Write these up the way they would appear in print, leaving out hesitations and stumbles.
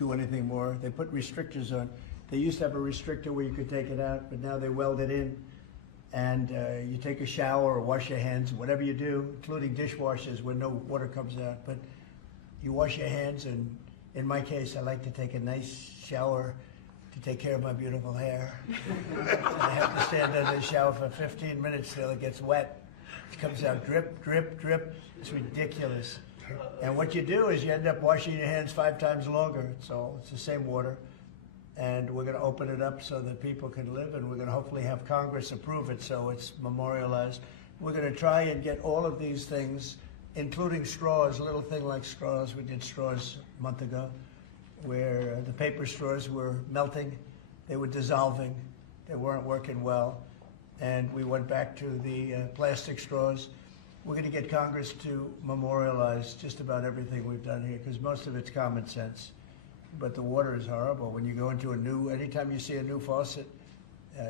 do anything more. They put restrictors on. They used to have a restrictor where you could take it out, but now they weld it in. And you take a shower or wash your hands, whatever you do, including dishwashers where no water comes out. But you wash your hands, and in my case, I like to take a nice shower to take care of my beautiful hair. And I have to stand under the shower for 15 minutes till it gets wet. It comes out drip, drip, drip. It's ridiculous. And what you do is you end up washing your hands 5 times longer. So it's the same water. And we're going to open it up so that people can live, and we're going to hopefully have Congress approve it so it's memorialized. We're going to try and get all of these things, including straws, a little thing like straws. We did straws a month ago, where the paper straws were melting, they were dissolving, they weren't working well, and we went back to the plastic straws. We're going to get Congress to memorialize just about everything we've done here, because most of it's common sense. But the water is horrible. When you go into anytime you see a new faucet,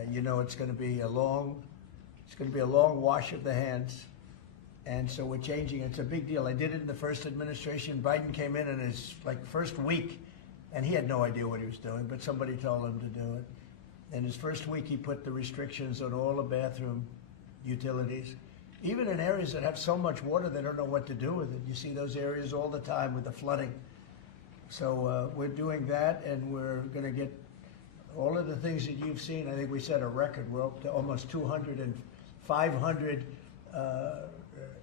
you know it's going to be a long wash of the hands. And so we're changing. It's a big deal. I did it in the first administration. Biden came in his first week, and he had no idea what he was doing, but somebody told him to do it. In his first week, he put the restrictions on all the bathroom utilities. Even in areas that have so much water, they don't know what to do with it. You see those areas all the time with the flooding. So we're doing that, and we're going to get all of the things that you've seen. I think we set a record. We're up to almost 200 and 500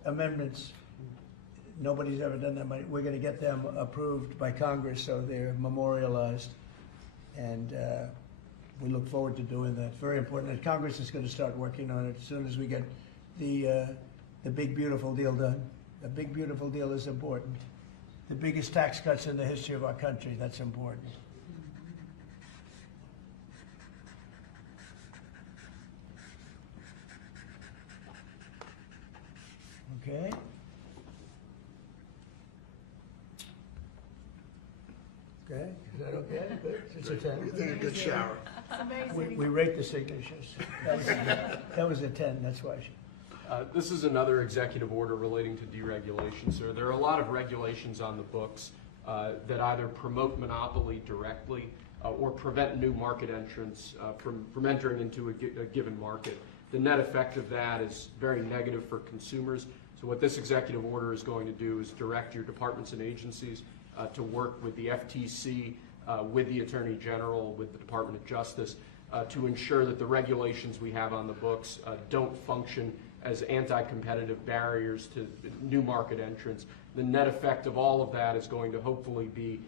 amendments. Nobody's ever done that. We're going to get them approved by Congress so they're memorialized. And we look forward to doing that. It's very important that Congress is going to start working on it as soon as we get the big, beautiful deal done. The big, beautiful deal is important. The biggest tax cuts in the history of our country, that's important. Okay. Okay, is that okay? Good. It's a 10. You're taking a good shower. We rate the signatures. That was a 10, that's why. This is another executive order relating to deregulation, sir. There are a lot of regulations on the books that either promote monopoly directly or prevent new market entrants from entering into a given market. The net effect of that is very negative for consumers. So what this executive order is going to do is direct your departments and agencies to work with the FTC, with the Attorney General, with the Department of Justice, to ensure that the regulations we have on the books don't function as anti-competitive barriers to new market entrants. The net effect of all of that is going to hopefully be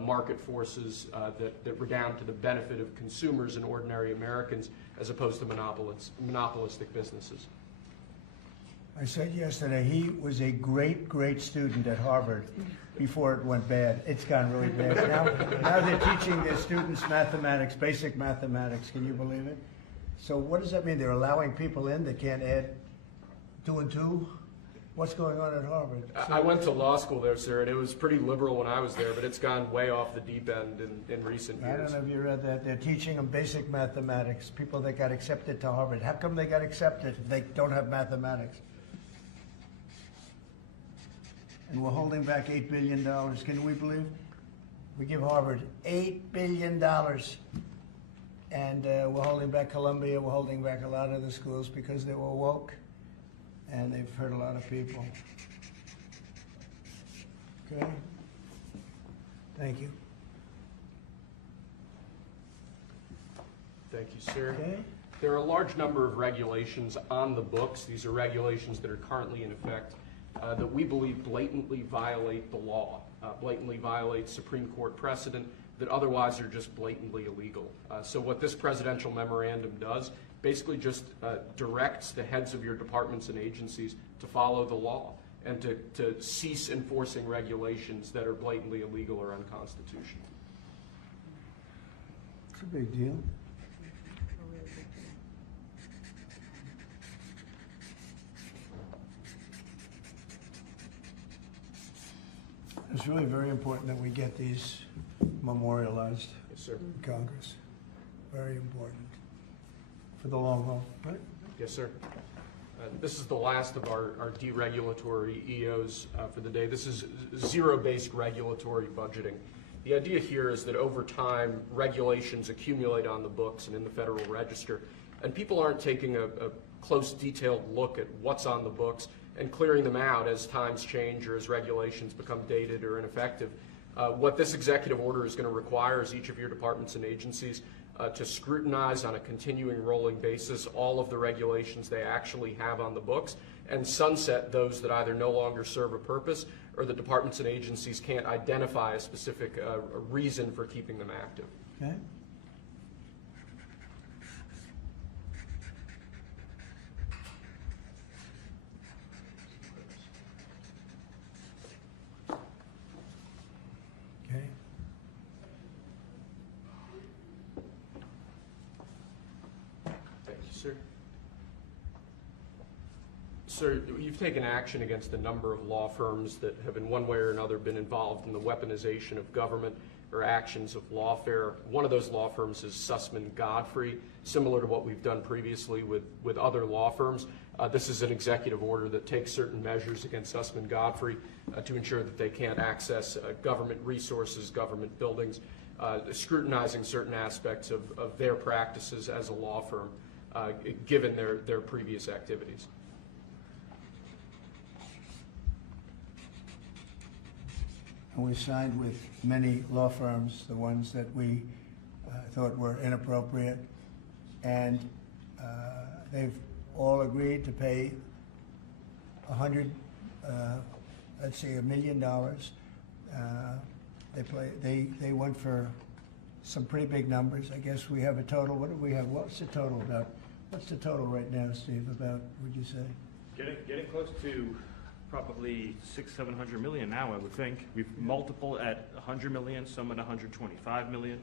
market forces that redound to the benefit of consumers and ordinary Americans as opposed to monopolistic businesses. I said yesterday he was a great, great student at Harvard before it went bad. It's gone really bad. Now they're teaching their students mathematics, basic mathematics. Can you believe it? So what does that mean? They're allowing people in that can't add 2 and 2? What's going on at Harvard? I went to law school there, sir, and it was pretty liberal when I was there, but it's gone way off the deep end in recent years. I don't know if you read that. They're teaching them basic mathematics, people that got accepted to Harvard. How come they got accepted if they don't have mathematics? And we're holding back $8 billion. Can we believe? We give Harvard $8 billion. And we're holding back Columbia. We're holding back a lot of the schools because they were woke. And they've hurt a lot of people. Okay? Thank you. Thank you, sir. Okay. There are a large number of regulations on the books. These are regulations that are currently in effect that we believe blatantly violate the law, blatantly violate Supreme Court precedent that otherwise are just blatantly illegal. So what this presidential memorandum does basically just directs the heads of your departments and agencies to follow the law and to cease enforcing regulations that are blatantly illegal or unconstitutional. It's a big deal. It's really very important that we get these memorialized Yes, sir. in Congress. Very important for the long haul, right? Yes, sir. This is the last of our deregulatory EOs for the day. This is zero-based regulatory budgeting. The idea here is that over time, regulations accumulate on the books and in the Federal Register, and people aren't taking a close, detailed look at what's on the books and clearing them out as times change or as regulations become dated or ineffective. What this executive order is going to require is each of your departments and agencies to scrutinize on a continuing rolling basis all of the regulations they actually have on the books and sunset those that either no longer serve a purpose or the departments and agencies can't identify a specific reason for keeping them active. Okay. Okay. Thank you, sir. Sir, you've taken action against a number of law firms that have in one way or another been involved in the weaponization of government or actions of lawfare. One of those law firms is Sussman Godfrey, similar to what we've done previously with other law firms. This is an executive order that takes certain measures against Sussman Godfrey to ensure that they can't access government resources, government buildings, scrutinizing certain aspects of their practices as a law firm, given their previous activities. And we signed with many law firms, the ones that we thought were inappropriate, and they've all agreed to pay $1 million. They went for some pretty big numbers. I guess we have a total. What do we have? What's the total about? What's the total right now, Steve? About, would you say? Getting close to probably 600-700 million now, I would think. We've multiple at 100 million, some at 125 million.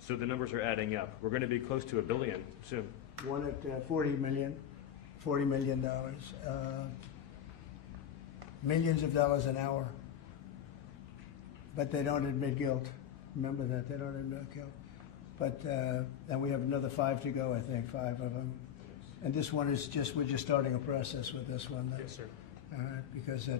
So the numbers are adding up. We're going to be close to $1 billion soon. One at $40 million. Millions of dollars an hour. But they don't admit guilt. Remember that, they don't admit guilt. But, and we have another 5 to go, I think, 5 of them. And this one is we're just starting a process with this one. Yes, sir. Because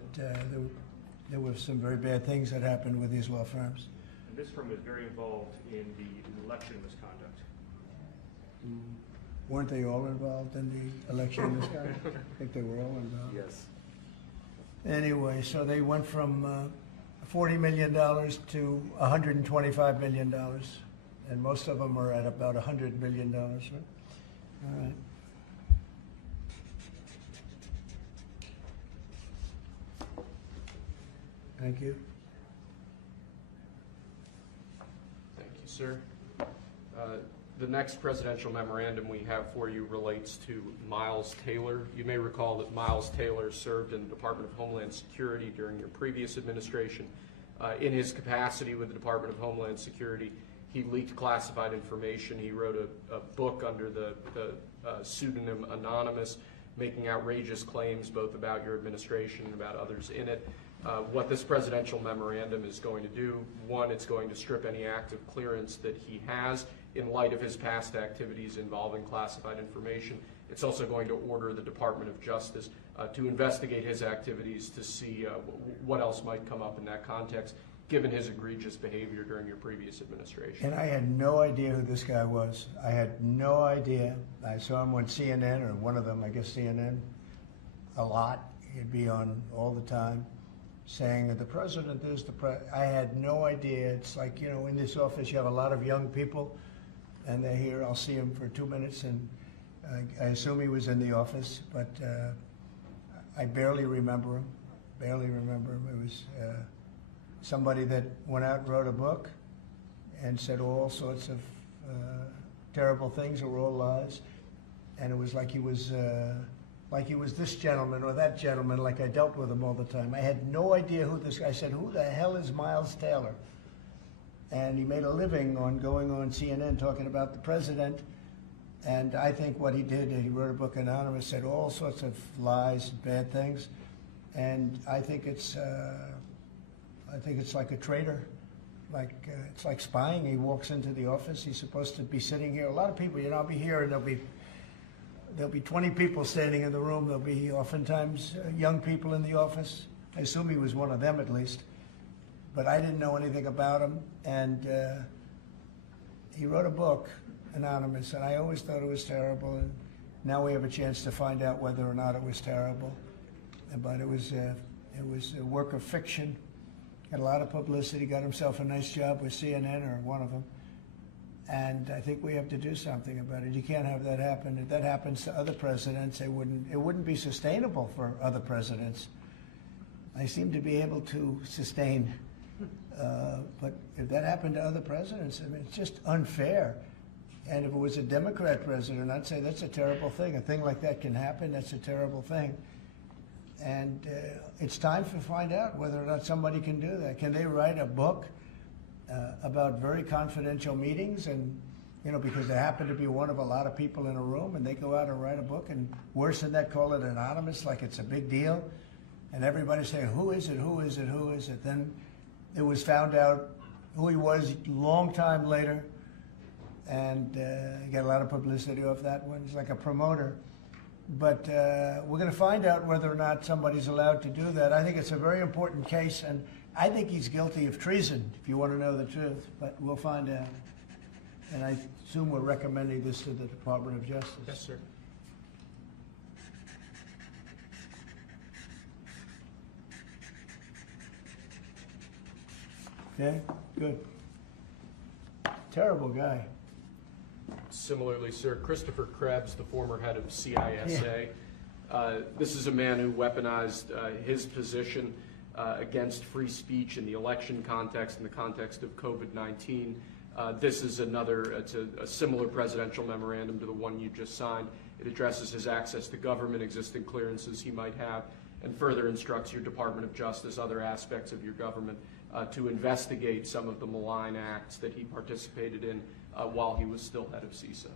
there were some very bad things that happened with these law firms. And this firm was very involved in the election misconduct. Weren't they all involved in the election misconduct? I think they were all involved. Yes. Anyway, so they went from $40 million to $125 million, and most of them are at about $100 million. Right? All right. Thank you. Thank you, sir. The next presidential memorandum we have for you relates to Miles Taylor. You may recall that Miles Taylor served in the Department of Homeland Security during your previous administration. In his capacity with the Department of Homeland Security, he leaked classified information. He wrote a book under the pseudonym Anonymous, making outrageous claims both about your administration and about others in it. What this presidential memorandum is going to do, one, it's going to strip any active clearance that he has in light of his past activities involving classified information. It's also going to order the Department of Justice to investigate his activities to see what else might come up in that context, given his egregious behavior during your previous administration. And I had no idea who this guy was. I had no idea. I saw him on CNN, or one of them, I guess CNN, a lot. He'd be on all the time, saying that the president is the president. I had no idea. It's like, you know, in this office you have a lot of young people, and they're here. I'll see him for 2 minutes, and I assume he was in the office, but I barely remember him. It was somebody that went out and wrote a book and said all sorts of terrible things that were all lies, and it was like he was this gentleman or that gentleman, like I dealt with him all the time. I had no idea who this guy. I said, who the hell is Miles Taylor? And he made a living on going on CNN talking about the president. And I think what he did, he wrote a book, Anonymous, said all sorts of lies, bad things. And I think it's like a traitor. It's like spying. He walks into the office. He's supposed to be sitting here. A lot of people, you know, I'll be here and there'll be 20 people standing in the room. There'll be oftentimes young people in the office. I assume he was one of them at least. but I didn't know anything about him. And he wrote a book, Anonymous, and I always thought it was terrible. And now we have a chance to find out whether or not it was terrible. But it was a work of fiction. Had a lot of publicity. Got himself a nice job with CNN or one of them. And I think we have to do something about it. You can't have that happen. If that happens to other presidents, it wouldn't be sustainable for other presidents. I seem to be able to sustain, but if that happened to other presidents, I mean, it's just unfair. And if it was a Democrat president, I'd say that's a terrible thing. A thing like that can happen. That's a terrible thing. And it's time to find out whether or not somebody can do that. Can they write a book about very confidential meetings, and because they happen to be one of a lot of people in a room, and they go out and write a book, and worse than that, call it anonymous, like it's a big deal, and everybody's saying, who is it, who is it, who is it? Then it was found out who he was a long time later, and he got a lot of publicity off that one. He's like a promoter. But we're going to find out whether or not somebody's allowed to do that. I think it's a very important case, and I think he's guilty of treason, if you want to know the truth, but we'll find out. And I assume we're recommending this to the Department of Justice. Yes, sir. Okay, good. Terrible guy. Similarly, sir, Christopher Krebs, the former head of CISA. This is a man who weaponized his position against free speech in the election context, in the context of COVID-19. This is it's a similar presidential memorandum to the one you just signed. It addresses his access to government, existing clearances he might have, and further instructs your Department of Justice, other aspects of your government, to investigate some of the malign acts that he participated in while he was still head of CISA.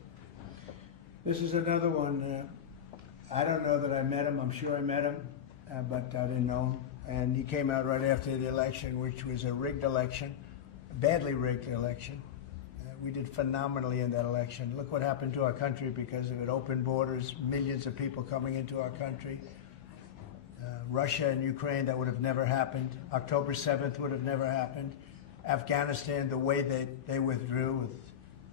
This is another one. I don't know that I met him. I'm sure I met him, but I didn't know him. And he came out right after the election, which was a rigged election, a badly rigged election. We did phenomenally in that election. Look what happened to our country because of it. Open borders, millions of people coming into our country. Russia and Ukraine, that would have never happened. October 7th would have never happened. Afghanistan, the way they withdrew with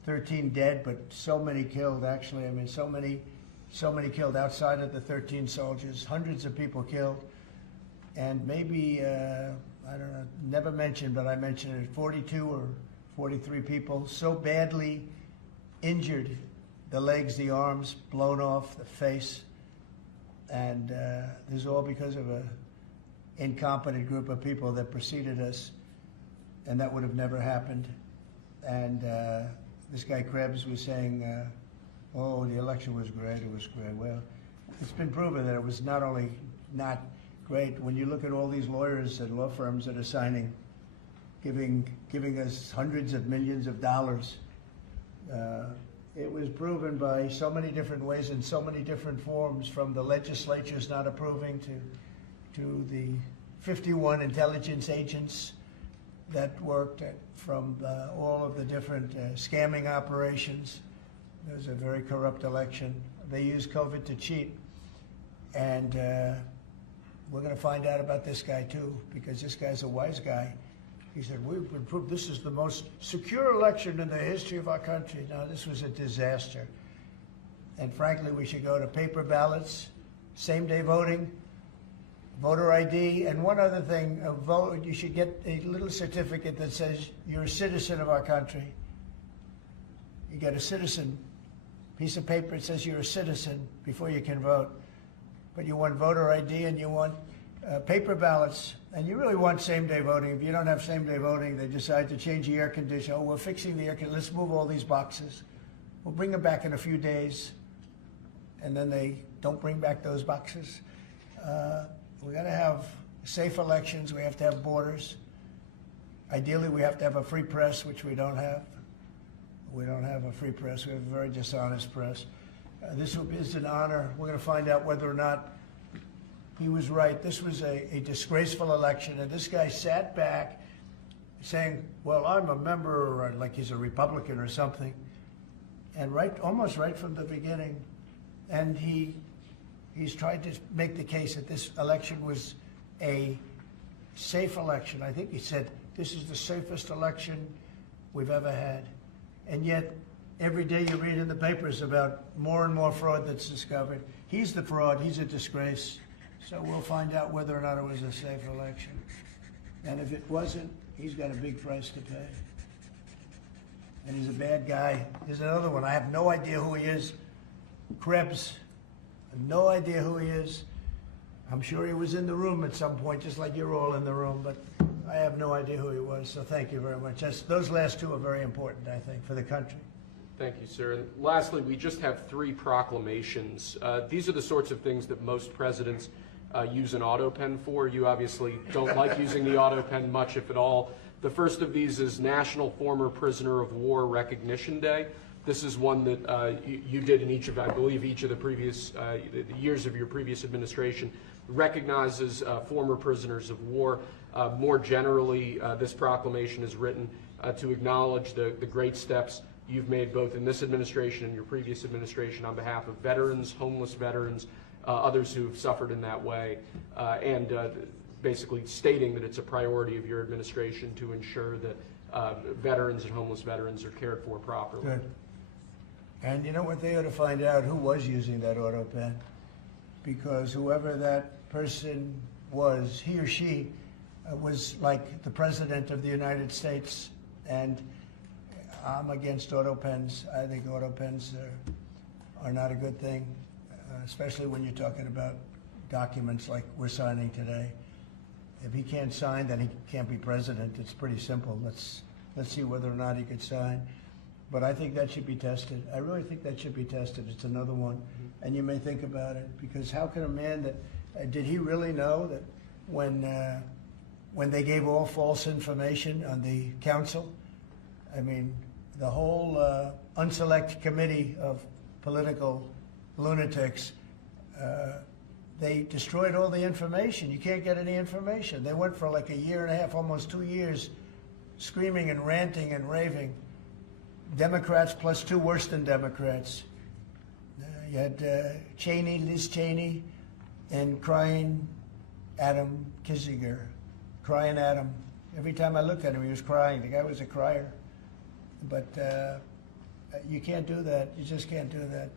13 dead, but so many killed, actually. I mean, so many killed outside of the 13 soldiers, hundreds of people killed. And maybe, I don't know, never mentioned, but I mentioned it, 42 or 43 people so badly injured, the legs, the arms, blown off, the face. And this is all because of an incompetent group of people that preceded us, and that would have never happened. And this guy Krebs was saying, oh, the election was great, it was great. Well, it's been proven that it was not only not great. When you look at all these lawyers and law firms that are signing, giving us hundreds of millions of dollars, it was proven by so many different ways in so many different forms, from the legislatures not approving to the 51 intelligence agents that worked from all of the different scamming operations. It was a very corrupt election. They used COVID to cheat. And we're going to find out about this guy too, because this guy's a wise guy. He said, we've been proved this is the most secure election in the history of our country. No, this was a disaster. And frankly, we should go to paper ballots, same-day voting, voter ID, and one other thing, you should get a little certificate that says you're a citizen of our country. You get a citizen piece of paper that says you're a citizen before you can vote. But you want voter ID and you want paper ballots, and you really want same-day voting. If you don't have same-day voting, they decide to change the air conditioner. Oh, we're fixing the air conditioner. Let's move all these boxes. We'll bring them back in a few days, and then they don't bring back those boxes. We got to have safe elections. We have to have borders. Ideally, we have to have a free press, which we don't have. We don't have a free press. We have a very dishonest press. This is an honor. We're going to find out whether or not he was right. This was a disgraceful election, and this guy sat back saying, well, I'm a member, or like he's a Republican or something, and almost right from the beginning. And he's tried to make the case that this election was a safe election. I think he said this is the safest election we've ever had. And yet, every day you read in the papers about more and more fraud that's discovered. He's the fraud, he's a disgrace. So we'll find out whether or not it was a safe election. And if it wasn't, he's got a big price to pay. And he's a bad guy. There's another one, I have no idea who he is. Krebs, I have no idea who he is. I'm sure he was in the room at some point, just like you're all in the room, but I have no idea who he was, so thank you very much. Those last two are very important, I think, for the country. Thank you, sir. And lastly, we just have 3 proclamations. These are the sorts of things that most presidents use an autopen for. You obviously don't like using the autopen much, if at all. The first of these is National Former Prisoner of War Recognition Day. This is one that you did in each of, I believe, each of the previous the years of your previous administration, recognizes former prisoners of war. More generally, this proclamation is written to acknowledge the great steps you've made both in this administration and your previous administration on behalf of veterans, homeless veterans, others who have suffered in that way, and basically stating that it's a priority of your administration to ensure that veterans and homeless veterans are cared for properly. Good. And you know what, they ought to find out who was using that autopen, because whoever that person was, he or she was like the President of the United States, and I'm against autopens. I think autopens are not a good thing, especially when you're talking about documents like we're signing today. If he can't sign, then he can't be president. It's pretty simple. Let's see whether or not he could sign. But I think that should be tested. I really think that should be tested. It's another one. And you may think about it, because how can a man that, did he really know that when they gave all false information on the council, I mean, the whole unselect committee of political lunatics, they destroyed all the information. You can't get any information. They went for like a year and a half, almost 2 years, screaming and ranting and raving. Democrats plus 2 worse than Democrats. You had Cheney, Liz Cheney, and crying Adam Kinzinger, crying Adam. Every time I looked at him, he was crying. The guy was a crier. But you can't do that. You just can't do that.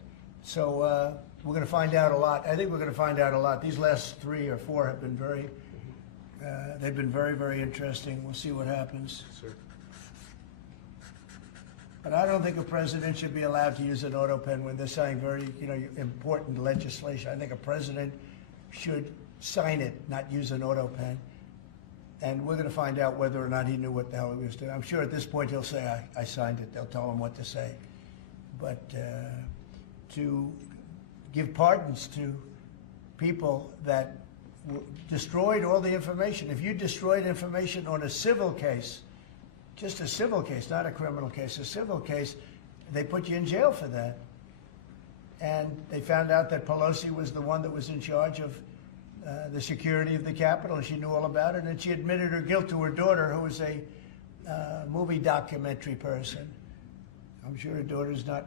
So we're going to find out a lot. I think we're going to find out a lot. These last 3 or 4 have been they've been very, very interesting. We'll see what happens. Sir. But I don't think a president should be allowed to use an autopen when they're signing very, important legislation. I think a president should sign it, not use an autopen. And we're going to find out whether or not he knew what the hell he was doing. I'm sure at this point he'll say, I signed it. They'll tell him what to say. But to give pardons to people that destroyed all the information. If you destroyed information on a civil case, just a civil case, not a criminal case, a civil case, they put you in jail for that. And they found out that Pelosi was the one that was in charge of the security of the Capitol, and she knew all about it, and she admitted her guilt to her daughter, who was a movie documentary person. I'm sure her daughter's not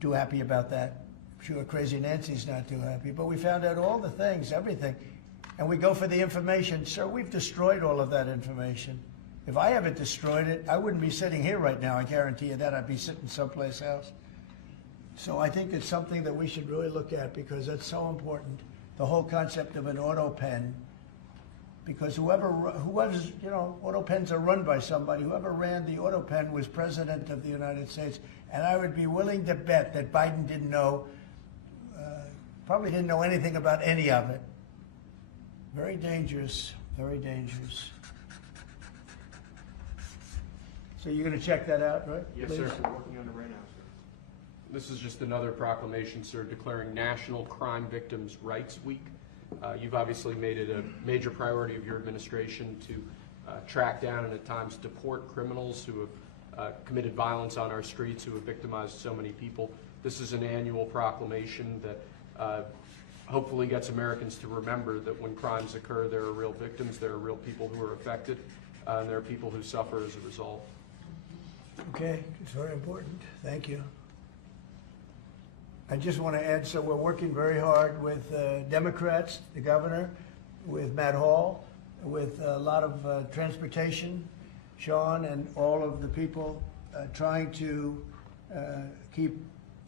too happy about that. I'm sure Crazy Nancy's not too happy. But we found out all the things, everything. And we go for the information. Sir, we've destroyed all of that information. If I haven't destroyed it, I wouldn't be sitting here right now. I guarantee you that. I'd be sitting someplace else. So I think it's something that we should really look at, because that's so important. The whole concept of an auto pen, because whoever's, auto pens are run by somebody. Whoever ran the auto pen was President of the United States. And I would be willing to bet that Biden didn't know, probably didn't know anything about any of it. Very dangerous, very dangerous. So you're going to check that out, right? Yes, please? sir. We're working on it right now, sir. This is just another proclamation, sir, declaring National Crime Victims' Rights Week. You've obviously made it a major priority of your administration to track down and at times deport criminals who have committed violence on our streets, who have victimized so many people. This is an annual proclamation that hopefully gets Americans to remember that when crimes occur, there are real victims, there are real people who are affected, and there are people who suffer as a result. Okay, it's very important. Thank you. I just want to add, so we're working very hard with Democrats, the governor, with Matt Hall, with a lot of transportation, Sean, and all of the people trying to keep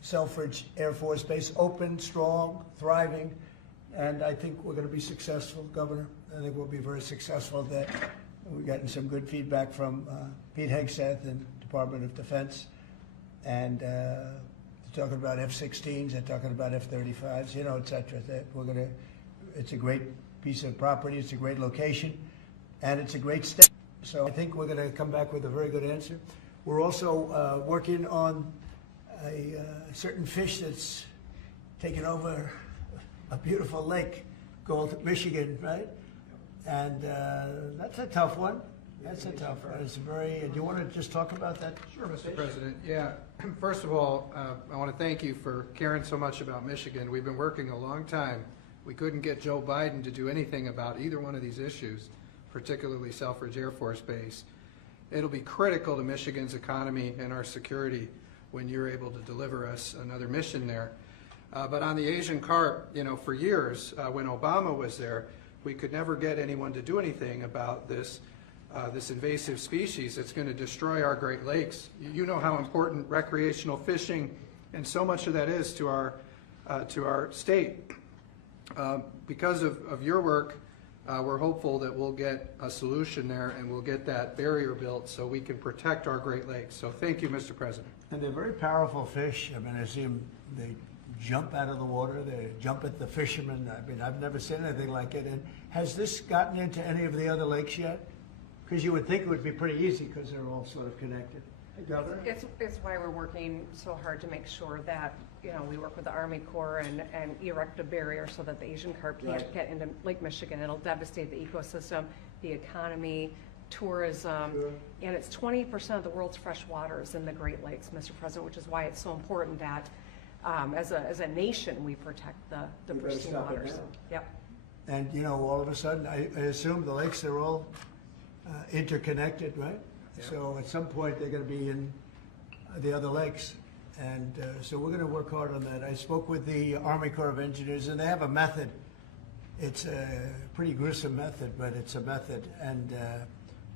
Selfridge Air Force Base open, strong, thriving, and I think we're going to be successful, Governor. I think we'll be very successful at that. We've gotten some good feedback from Pete Hegseth and Department of Defense, and they're talking about F-16s, they're talking about F-35s, you know, et cetera. That we're going to. It's a great piece of property. It's a great location, and it's a great step. So I think we're going to come back with a very good answer. We're also working on a certain fish that's taken over a beautiful lake called Michigan, right? And that's a tough one. That's a tough one. It's very. Do you want to just talk about that? Sure, Mr. President. Yeah. First of all, I want to thank you for caring so much about Michigan. We've been working a long time. We couldn't get Joe Biden to do anything about either one of these issues, particularly Selfridge Air Force Base. It'll be critical to Michigan's economy and our security when you're able to deliver us another mission there. But on the Asian carp, you know, for years, when Obama was there, we could never get anyone to do anything about this invasive species that's going to destroy our Great Lakes. You know how important recreational fishing and so much of that is to our state. Because of your work, we're hopeful that we'll get a solution there and we'll get that barrier built so we can protect our Great Lakes. So thank you, Mr. President. And they're very powerful fish. I mean, I see them, they jump out of the water, they jump at the fishermen. I mean, I've never seen anything like it. And has this gotten into any of the other lakes yet? Because you would think it would be pretty easy because they're all sort of connected. Hey, Governor? It's why we're working so hard to make sure that, you know, we work with the Army Corps and erect a barrier so that the Asian carp can't get into Lake Michigan. It'll devastate the ecosystem, the economy, tourism, and it's 20% of the world's fresh waters in the Great Lakes, Mr. President, which is why it's so important that as a nation we protect the pristine waters. Yep. And, you know, all of a sudden, I assume the lakes are all interconnected, right? Yeah. So at some point, they're going to be in the other lakes. And so we're going to work hard on that. I spoke with the Army Corps of Engineers, and they have a method. It's a pretty gruesome method, but it's a method. And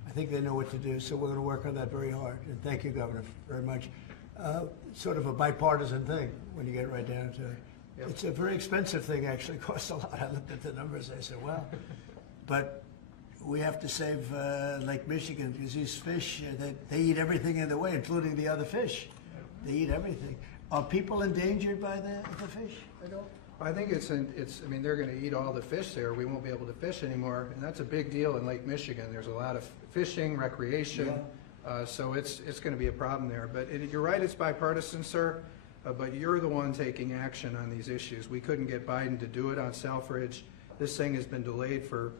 I think they know what to do. So we're going to work on that very hard. And thank you, Governor, very much. Sort of a bipartisan thing when you get right down to it. Yep. It's a very expensive thing, actually. It costs a lot. I looked at the numbers. I said, well, but we have to save Lake Michigan because these fish, they eat everything in the way, including the other fish. They eat everything. Are people endangered by the fish? I think I mean, they're going to eat all the fish there. We won't be able to fish anymore, and that's a big deal in Lake Michigan. There's a lot of fishing, recreation, so it's going to be a problem there. But you're right, it's bipartisan, sir, but you're the one taking action on these issues. We couldn't get Biden to do it on Selfridge. This thing has been delayed for,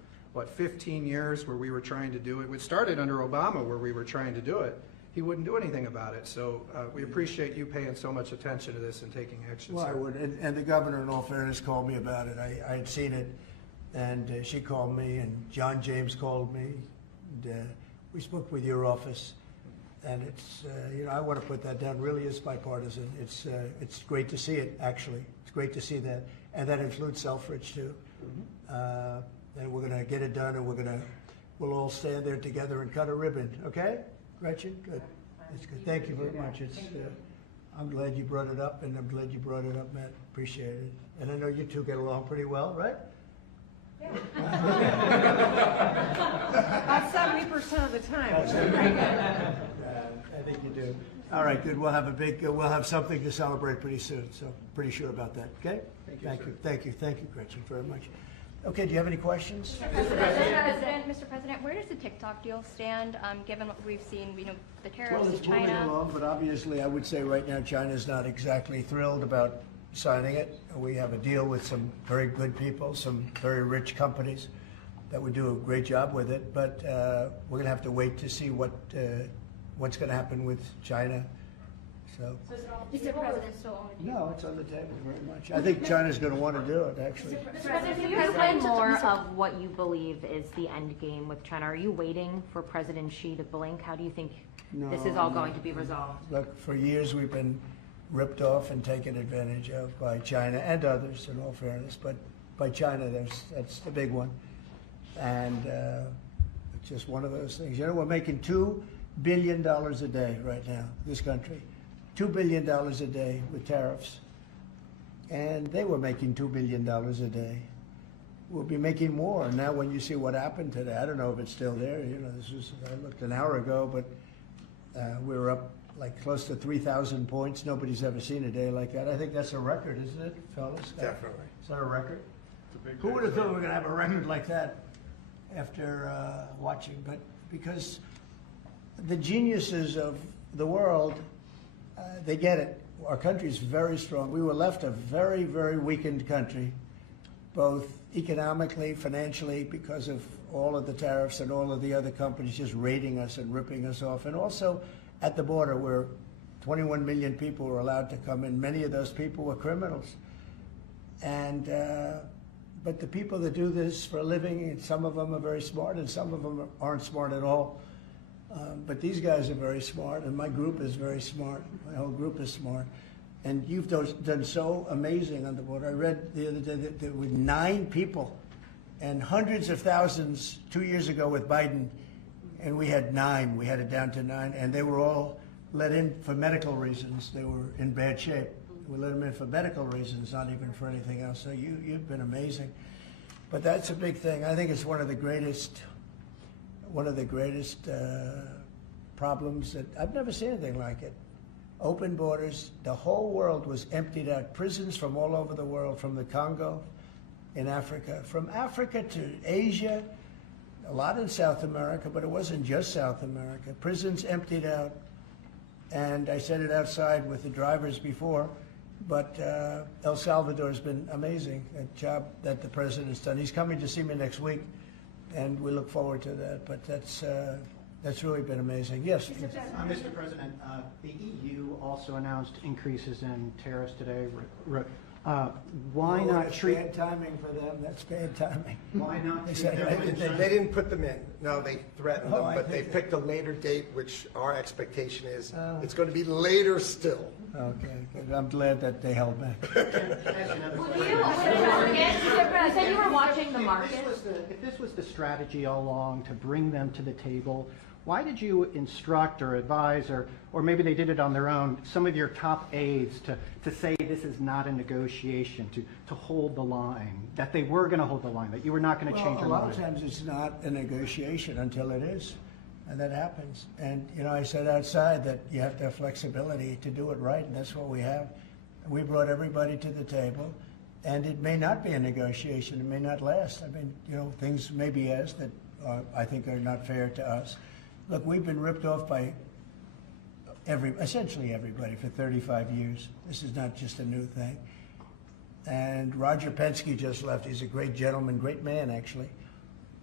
15 years where we were trying to do it. It started under Obama where we were trying to do it. He wouldn't do anything about it. So we appreciate you paying so much attention to this and taking action. Well, sir. I would. And the governor, in all fairness, called me about it. I had seen it, and she called me, and John James called me. And, we spoke with your office, and it's, you know, I want to put that down. Really is bipartisan. It's great to see it, actually. It's great to see that. And that includes Selfridge, too. Mm-hmm. And we're going to get it done, and we'll all stand there together and cut a ribbon, okay? Gretchen, good. That's good. Thank you very much. It's, I'm glad you brought it up, and I'm glad you brought it up, Matt. Appreciate it. And I know you two get along pretty well, right? Yeah. About 70% of the time, which is pretty good. I think you do. All right, good. We'll have something to celebrate pretty soon. So pretty sure about that. Okay. Thank you, Gretchen, very much. Okay, do you have any questions? Mr. President, where does the TikTok deal stand, given what we've seen, you know, the tariffs Well, to it's moving China? along, but obviously I would say right now China's not exactly thrilled about signing it. We have a deal with some very good people, some very rich companies that would do a great job with it, but we're going to have to wait to see what's going to happen with China. So. Mr. President, still on the table? No, it's on the table very much. I think China's going to want to do it, actually. Mr. President, Can you explain more of what you believe is the end game with China? Are you waiting for President Xi to blink? How do you think this is all going to be resolved? Look, for years we've been ripped off and taken advantage of by China and others, in all fairness, but by China, that's the big one. And it's just one of those things. You know, we're making $2 billion a day right now, this country. $2 billion a day with tariffs. And they were making $2 billion a day. We'll be making more. Now when you see what happened today, I don't know if it's still there. You know, I looked an hour ago, but we were up like close to 3,000 points. Nobody's ever seen a day like that. I think that's a record, isn't it, fellas? Definitely. Is that a record? Who would have thought we were going to have a record like that after watching? But because the geniuses of the world, they get it. Our country is very strong. We were left a very, very weakened country, both economically, financially, because of all of the tariffs and all of the other companies just raiding us and ripping us off. And also at the border where 21 million people were allowed to come in. Many of those people were criminals. And but the people that do this for a living, and some of them are very smart and some of them aren't smart at all. But these guys are very smart, and my group is very smart. My whole group is smart. And you've done so amazing on the border. I read the other day that there were 9 people and hundreds of thousands 2 years ago with Biden, and we had 9. We had it down to 9, and they were all let in for medical reasons. They were in bad shape. We let them in for medical reasons, not even for anything else. So you've been amazing. But that's a big thing. I think it's one of the greatest problems that I've never seen anything like it. Open borders. The whole world was emptied out. Prisons from all over the world, from the Congo in Africa, from Africa to Asia, a lot in South America, but it wasn't just South America. Prisons emptied out. And I said it outside with the drivers before, but El Salvador has been amazing, a job that the president's done. He's coming to see me next week, and we look forward to that. But that's really been amazing. Yes? Mr. President, the EU also announced increases in tariffs today. Why Oh, not that's treat? bad timing for them. That's bad timing. Why not They treat said- government They didn't put them in. No, they threatened Oh, them, I but they think picked a later date, which our expectation is Oh. it's going to be later still. Okay, good. I'm glad that they held back. You said you were watching the market. If this was the strategy all along to bring them to the table, why did you instruct or advise, or maybe they did it on their own, some of your top aides to say this is not a negotiation, to hold the line, that they were going to hold the line, that you were not going to change Well, your a lot mind? of times it's not a negotiation until it is, and that happens. And, you know, I said outside that you have to have flexibility to do it right, and that's what we have. We brought everybody to the table, and it may not be a negotiation. It may not last. I mean, you know, things may be asked that I think are not fair to us. Look, we've been ripped off by essentially everybody for 35 years. This is not just a new thing. And Roger Penske just left. He's a great gentleman, great man, actually.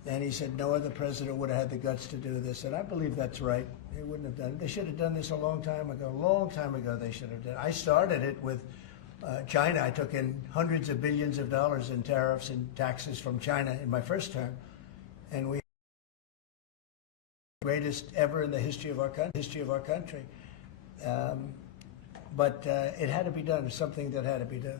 And he said no other president would have had the guts to do this. And I believe that's right. They wouldn't have done it. They should have done this a long time ago. A long time ago they should have done it. I started it with China. I took in hundreds of billions of dollars in tariffs and taxes from China in my first term. And we greatest ever in the history of our country. But it had to be done. It's something that had to be done.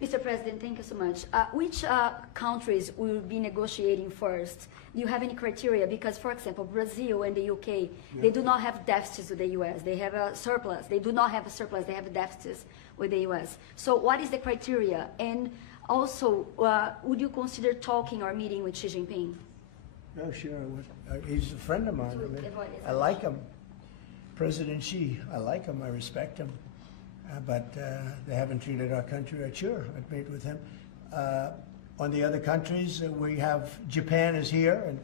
Mr. President, thank you so much. Which countries will be negotiating first? Do you have any criteria? Because, for example, Brazil and the UK, they do not have deficits with the US. They have a surplus. They do not have a surplus. They have deficits with the US. So what is the criteria? And also, would you consider talking or meeting with Xi Jinping? Oh, sure. He's a friend of mine. I mean, I like him. President Xi, I like him. I respect him. But they haven't treated our country right. Sure, I'd meet with him. On the other countries, we have Japan is here, and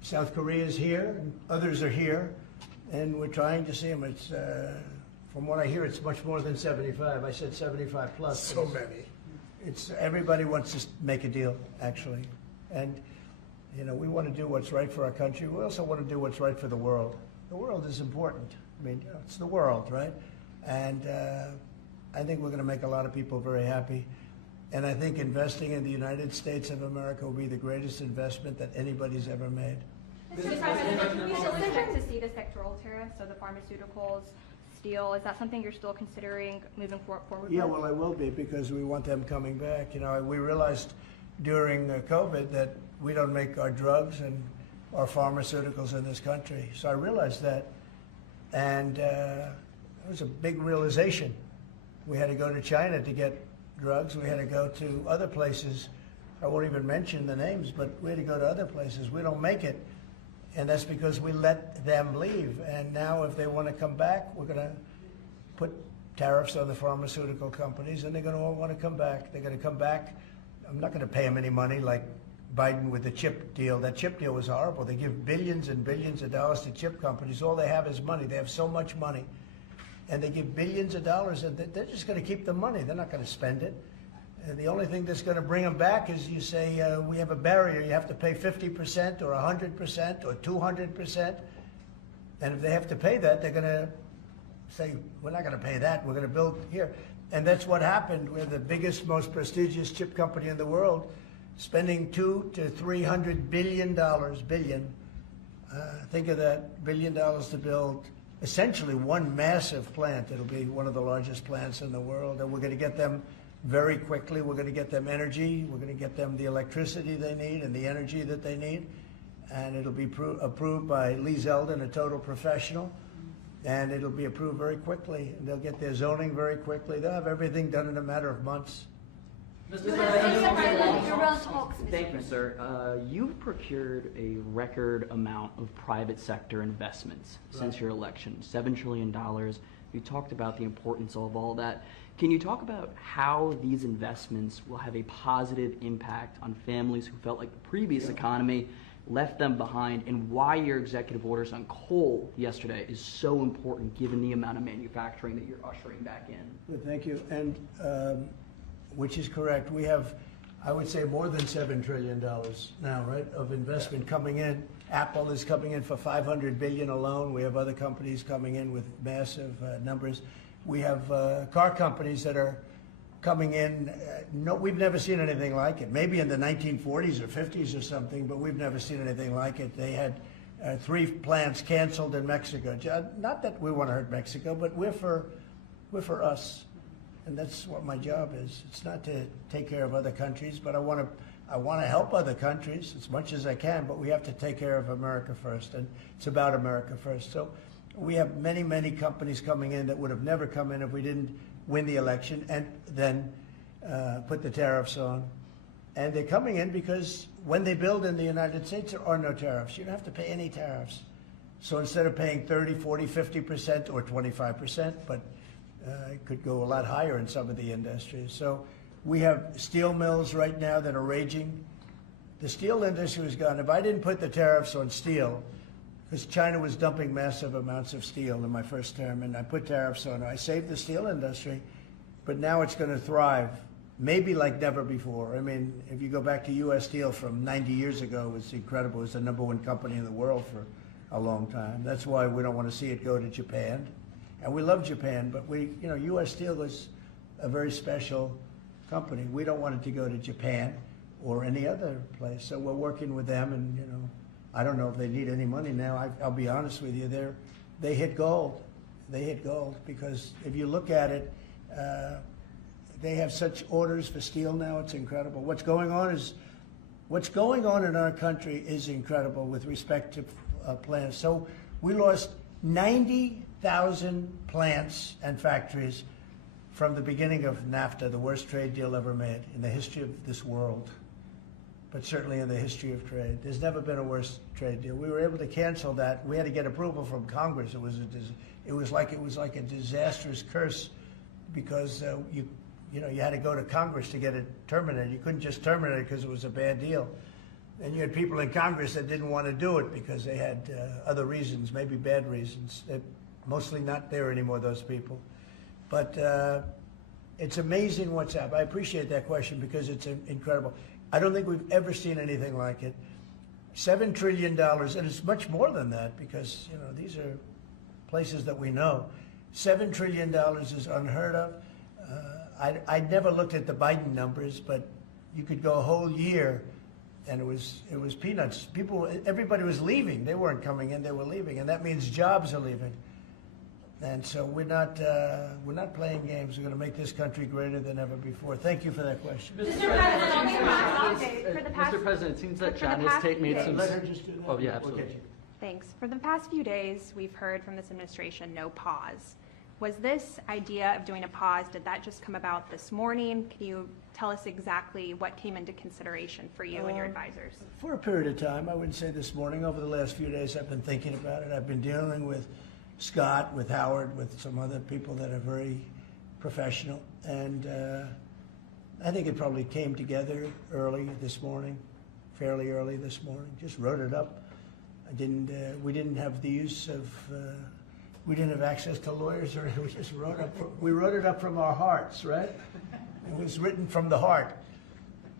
South Korea is here, and others are here, and we're trying to see them. It's from what I hear, it's much more than 75. I said 75 plus. So many. It's everybody wants to make a deal, actually, and you know we want to do what's right for our country. We also want to do what's right for the world. The world is important. I mean, you know, it's the world, right? And I think we're going to make a lot of people very happy. And I think investing in the United States of America will be the greatest investment that anybody's ever made. Mr. President, we still expect to see the sectoral tariffs, so the pharmaceuticals, deal. Is that something you're still considering moving forward Yeah, with? well, I will be, because we want them coming back. You know, we realized during COVID that we don't make our drugs and our pharmaceuticals in this country. So I realized that, and it was a big realization. We had to go to China to get drugs. We had to go to other places. I won't even mention the names, but we had to go to other places. We don't make it, and that's because we let them leave. And now if they want to come back, we're going to put tariffs on the pharmaceutical companies, and they're going to all want to come back. They're going to come back. I'm not going to pay them any money like Biden with the chip deal. That chip deal was horrible. They give billions and billions of dollars to chip companies. All they have is money. They have so much money, and they give billions of dollars, and they're just going to keep the money. They're not going to spend it. And the only thing that's going to bring them back is you say, we have a barrier. You have to pay 50% or 100% or 200%. And if they have to pay that, they're going to say, we're not going to pay that. We're going to build here. And that's what happened. We're the biggest, most prestigious chip company in the world, spending $200 to $300 billion. Think of that, $1 billion to build essentially one massive plant. It'll be one of the largest plants in the world. And we're going to get them very quickly. We're going to get them energy. We're going to get them the electricity they need and the energy that they need. And it'll be approved by Lee Zeldin, a total professional. And it'll be approved very quickly. And they'll get their zoning very quickly. They'll have everything done in a matter of months. Thank you, sir. You've procured a record amount of private sector investments since your election, $7 trillion. You talked about the importance of all that. Can you talk about how these investments will have a positive impact on families who felt like the previous economy left them behind, and why your executive orders on coal yesterday is so important given the amount of manufacturing that you're ushering back in? Good, thank you. And which is correct. We have, I would say, more than $7 trillion now, right, of investment coming in. Apple is coming in for $500 billion alone. We have other companies coming in with massive numbers. We have car companies that are coming in. No, we've never seen anything like it. Maybe in the 1940s or 50s or something, but we've never seen anything like it. They had 3 plants canceled in Mexico. Not that we want to hurt Mexico, but we're for us. And that's what my job is. It's not to take care of other countries, but I want to help other countries as much as I can, but we have to take care of America first, and it's about America first. So we have many, many companies coming in that would have never come in if we didn't win the election and then put the tariffs on. And they're coming in because when they build in the United States, there are no tariffs. You don't have to pay any tariffs. So instead of paying 30, 40, 50% or 25%, but it could go a lot higher in some of the industries. So we have steel mills right now that are raging. The steel industry was gone. If I didn't put the tariffs on steel, because China was dumping massive amounts of steel in my first term, and I put tariffs on it, I saved the steel industry, but now it's going to thrive, maybe like never before. I mean, if you go back to U.S. Steel from 90 years ago, it was incredible. It was the #1 company in the world for a long time. That's why we don't want to see it go to Japan. And we love Japan, but U.S. Steel is a very special company. We don't want it to go to Japan or any other place. So we're working with them, and I don't know if they need any money now. I'll be honest with you, they hit gold. They hit gold because if you look at it, they have such orders for steel now. It's incredible. What's going on in our country is incredible with respect to plants. So we lost 90,000 plants and factories from the beginning of NAFTA, the worst trade deal ever made in the history of this world, but certainly in the history of trade. There's never been a worse trade deal. We were able to cancel that. We had to get approval from Congress. It was like a disastrous curse because you had to go to Congress to get it terminated. You couldn't just terminate it because it was a bad deal. And you had people in Congress that didn't want to do it because they had other reasons, maybe bad reasons. They're mostly not there anymore, those people. But it's amazing what's happened. I appreciate that question because it's incredible. I don't think we've ever seen anything like it. $7 trillion, and it's much more than that because these are places that we know. $7 trillion is unheard of. I never looked at the Biden numbers, but you could go a whole year and it was peanuts. Everybody was leaving. They weren't coming in, they were leaving, and that means jobs are leaving. And so we're not playing games. We're going to make this country greater than ever before. Thank you for that question. Mr. President, it seems that China's made some. Let her just do that. Oh, yeah, We'll absolutely. get you. Thanks. For the past few days, we've heard from this administration no pause. Was this idea of doing a pause, did that just come about this morning? Can you tell us exactly what came into consideration for you and your advisors? For a period of time, I wouldn't say this morning. Over the last few days, I've been thinking about it. I've been dealing with Scott, with Howard, with some other people that are very professional. And I think it probably came together early this morning, fairly early this morning. Just wrote it up. We didn't have the use of, we didn't have access to lawyers, or we just we wrote it up from our hearts, right? It was written from the heart.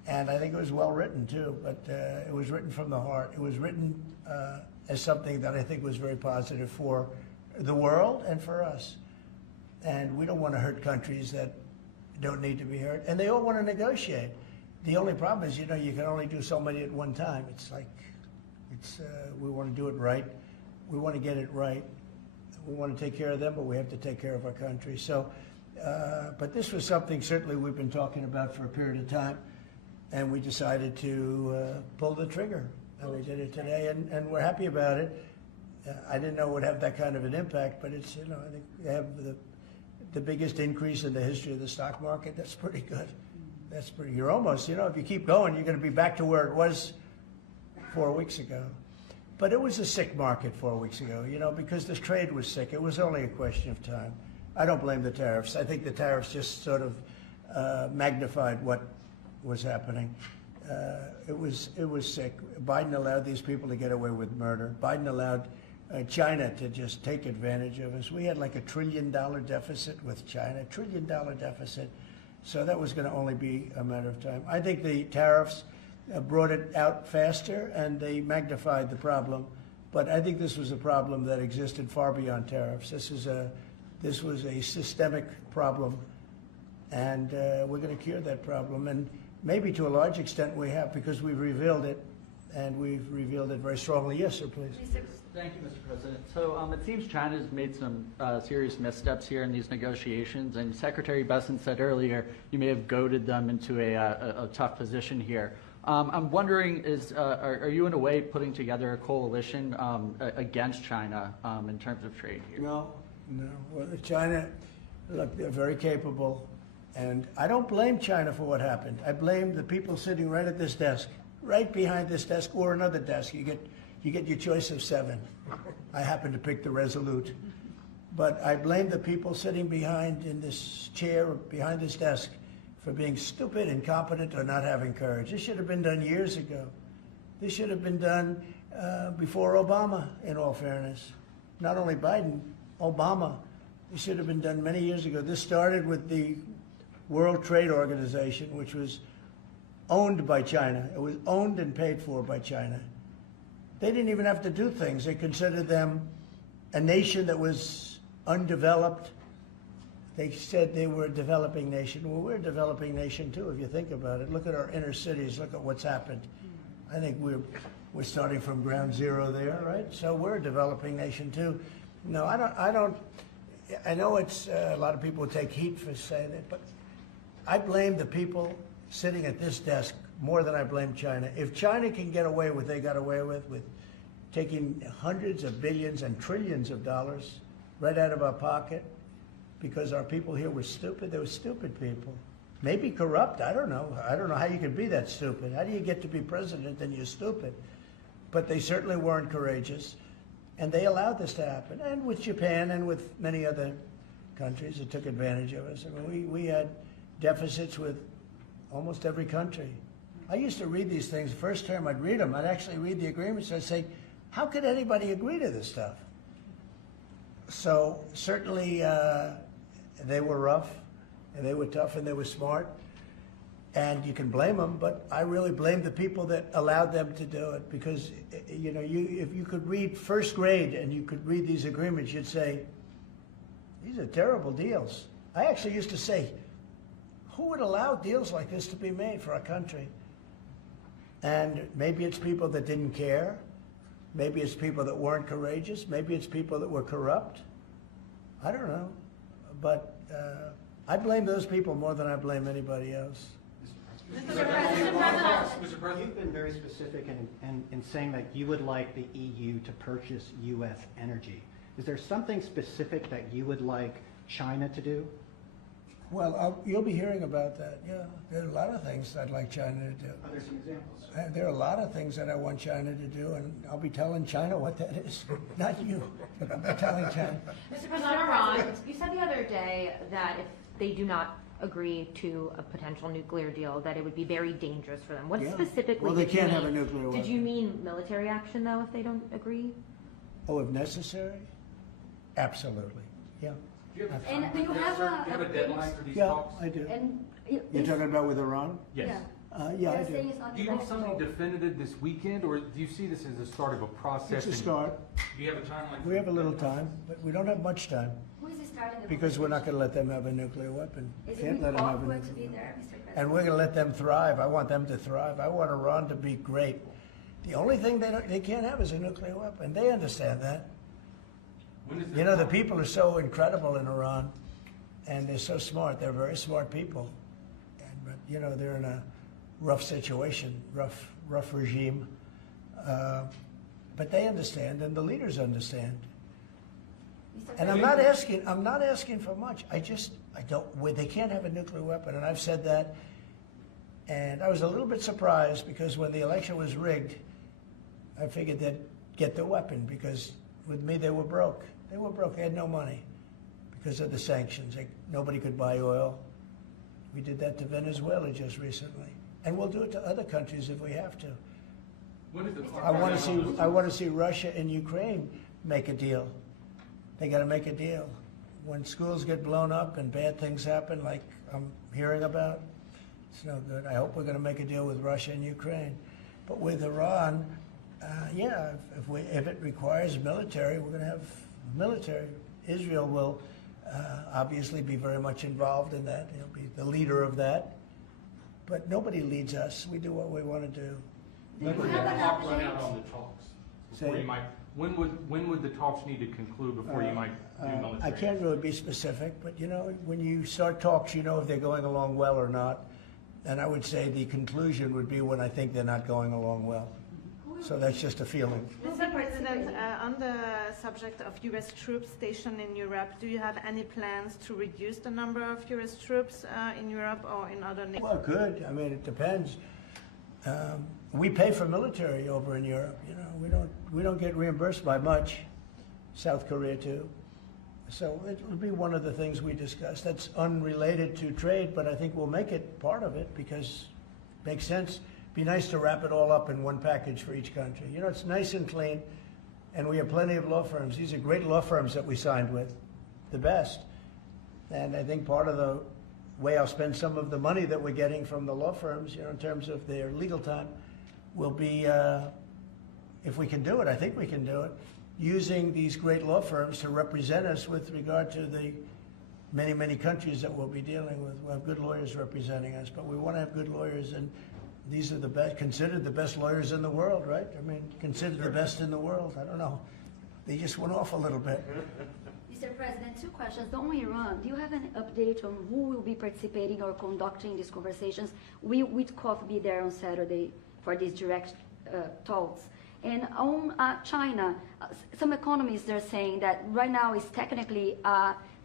And I think it was well written too, but it was written from the heart. It was written as something that I think was very positive for the world and for us. And we don't want to hurt countries that don't need to be hurt. And they all want to negotiate. The only problem is, you can only do so many at one time. It's like, we want to do it right. We want to get it right. We want to take care of them, but we have to take care of our country. So, but this was something certainly we've been talking about for a period of time, and we decided to pull the trigger, and we did it today, and we're happy about it. I didn't know it would have that kind of an impact, but it's, I think they have the biggest increase in the history of the stock market. That's pretty good. You're almost, if you keep going, you're going to be back to where it was 4 weeks ago. But it was a sick market 4 weeks ago, because this trade was sick. It was only a question of time. I don't blame the tariffs. I think the tariffs just sort of magnified what was happening. It was sick. Biden allowed these people to get away with murder. Biden allowed China to just take advantage of us. We had like $1 trillion deficit with China, $1 trillion deficit. So that was going to only be a matter of time. I think the tariffs brought it out faster, and they magnified the problem. But I think this was a problem that existed far beyond tariffs. This was a systemic problem, and we're going to cure that problem. And maybe to a large extent we have, because we've revealed it, and we've revealed it very strongly. Yes, sir, please. Thank you, Mr. President. So it seems China's made some serious missteps here in these negotiations, and Secretary Bessent said earlier you may have goaded them into a tough position here. I'm wondering, are you in a way putting together a coalition against China in terms of trade here? No. Well, China, look, they're very capable, and I don't blame China for what happened. I blame the people sitting right at this desk, right behind this desk, or another desk. You get your choice of 7. I happen to pick the Resolute. But I blame the people sitting behind in this chair, behind this desk, for being stupid, incompetent, or not having courage. This should have been done years ago. This should have been done before Obama, in all fairness. Not only Biden, Obama. This should have been done many years ago. This started with the World Trade Organization, which was owned by China. It was owned and paid for by China. They didn't even have to do things. They considered them a nation that was undeveloped. They said they were a developing nation. Well, we're a developing nation too, if you think about it. Look at our inner cities. Look at what's happened. I think we're starting from ground zero there, right? So we're a developing nation too. No, I don't. I know it's a lot of people take heat for saying it, but I blame the people sitting at this desk more than I blame China. If China can get away with what they got away with taking hundreds of billions and trillions of dollars right out of our pocket, because our people here were stupid. They were stupid people. Maybe corrupt, I don't know. I don't know how you can be that stupid. How do you get to be president and you're stupid? But they certainly weren't courageous, and they allowed this to happen. And with Japan and with many other countries that took advantage of us. I mean, we had deficits with almost every country. I used to read these things. The first term I'd read them. I'd actually read the agreements. I'd say, how could anybody agree to this stuff? So certainly they were rough, and they were tough, and they were smart, and you can blame them, but I really blame the people that allowed them to do it, because if you could read first grade and you could read these agreements, you'd say, these are terrible deals. I actually used to say, who would allow deals like this to be made for our country? And maybe it's people that didn't care. Maybe it's people that weren't courageous. Maybe it's people that were corrupt. I don't know, but I blame those people more than I blame anybody else. You've been very specific in saying that you would like the EU to purchase U.S. energy. Is there something specific that you would like China to do? Well, you'll be hearing about that, yeah. There are a lot of things I'd like China to do. Are there some examples? There are a lot of things that I want China to do, and I'll be telling China what that is. Not you, but I'll be telling China. Mr. President, on Iran, you said the other day that if they do not agree to a potential nuclear deal, that it would be very dangerous for them. What Yeah. specifically Well, they did you can't mean? have a nuclear Did weapon. you mean military action, though, if they don't agree? Oh, if necessary? Absolutely, yeah. And do you have a deadline for these Yeah, talks? I do. And You're talking about with Iran? Yes. Yeah, I They're do. saying it's not Do you want something negotiable. definitive this weekend, or do you see this as the start of a process? It's a and- start. Do you have a timeline? We have a little time, but we don't have much time, Who is starting the because we're not going to let them have a nuclear weapon. Is Can't it let them have a awkward to nuclear be weapon. there, Mr. President? And we're going to let them thrive. I want them to thrive. I want Iran to be great. The only thing they can't have is a nuclear weapon. They understand that. When is You know, the people are so incredible in Iran, and they're so smart. They're very smart people. But, you know, they're in a rough situation, rough regime. But they understand, and the leaders understand. Mr. And I'm President, not asking for much. I don't, they can't have a nuclear weapon, and I've said that. And I was a little bit surprised, because when the election was rigged, I figured they'd get the weapon, because with me they were broke. They were broke. They had no money because of the sanctions. Nobody could buy oil. We did that to Venezuela just recently, and we'll do it to other countries if we have to. When is the clock I want running to on see. this? I want to see Russia and Ukraine make a deal. They got to make a deal. When schools get blown up and bad things happen, like I'm hearing about, it's no good. I hope we're going to make a deal with Russia and Ukraine. But with Iran, yeah, if it requires military, we're going to have military. Israel will obviously be very much involved in that. He'll be the leader of that. But nobody leads us. We do what we want to do. When would the clock run out on the talks? Before Say- you might, when would the talks need to conclude before you might do military? I can't really be specific, but you know, when you start talks, you know if they're going along well or not. And I would say the conclusion would be when I think they're not going along well. So that's just a feeling. Mr. President, on the subject of U.S. troops stationed in Europe, do you have any plans to reduce the number of U.S. troops in Europe or in other nations? Well, good. I mean, it depends. We pay for military over in Europe. You know, we don't get reimbursed by much. South Korea too. So it'll be one of the things we discuss. That's unrelated to trade, but I think we'll make it part of it because it makes sense. Be nice to wrap it all up in one package for each country. You know, it's nice and clean, and we have plenty of law firms. These are great law firms that we signed with, the best. And I think part of the way I'll spend some of the money that we're getting from the law firms, you know, in terms of their legal time, will be, if we can do it, I think we can do it, using these great law firms to represent us with regard to the many, many countries that we'll be dealing with. We'll have good lawyers representing us, but we want to have good lawyers, and these are the best, considered the best lawyers in the world, right? I mean, considered the best in the world. I don't know. They just went off a little bit. Mr. President, two questions. On Iran, do you have an update on who will be participating or conducting these conversations? Will Witkoff be there on Saturday for these direct talks? And on China, some economists are saying that right now is technically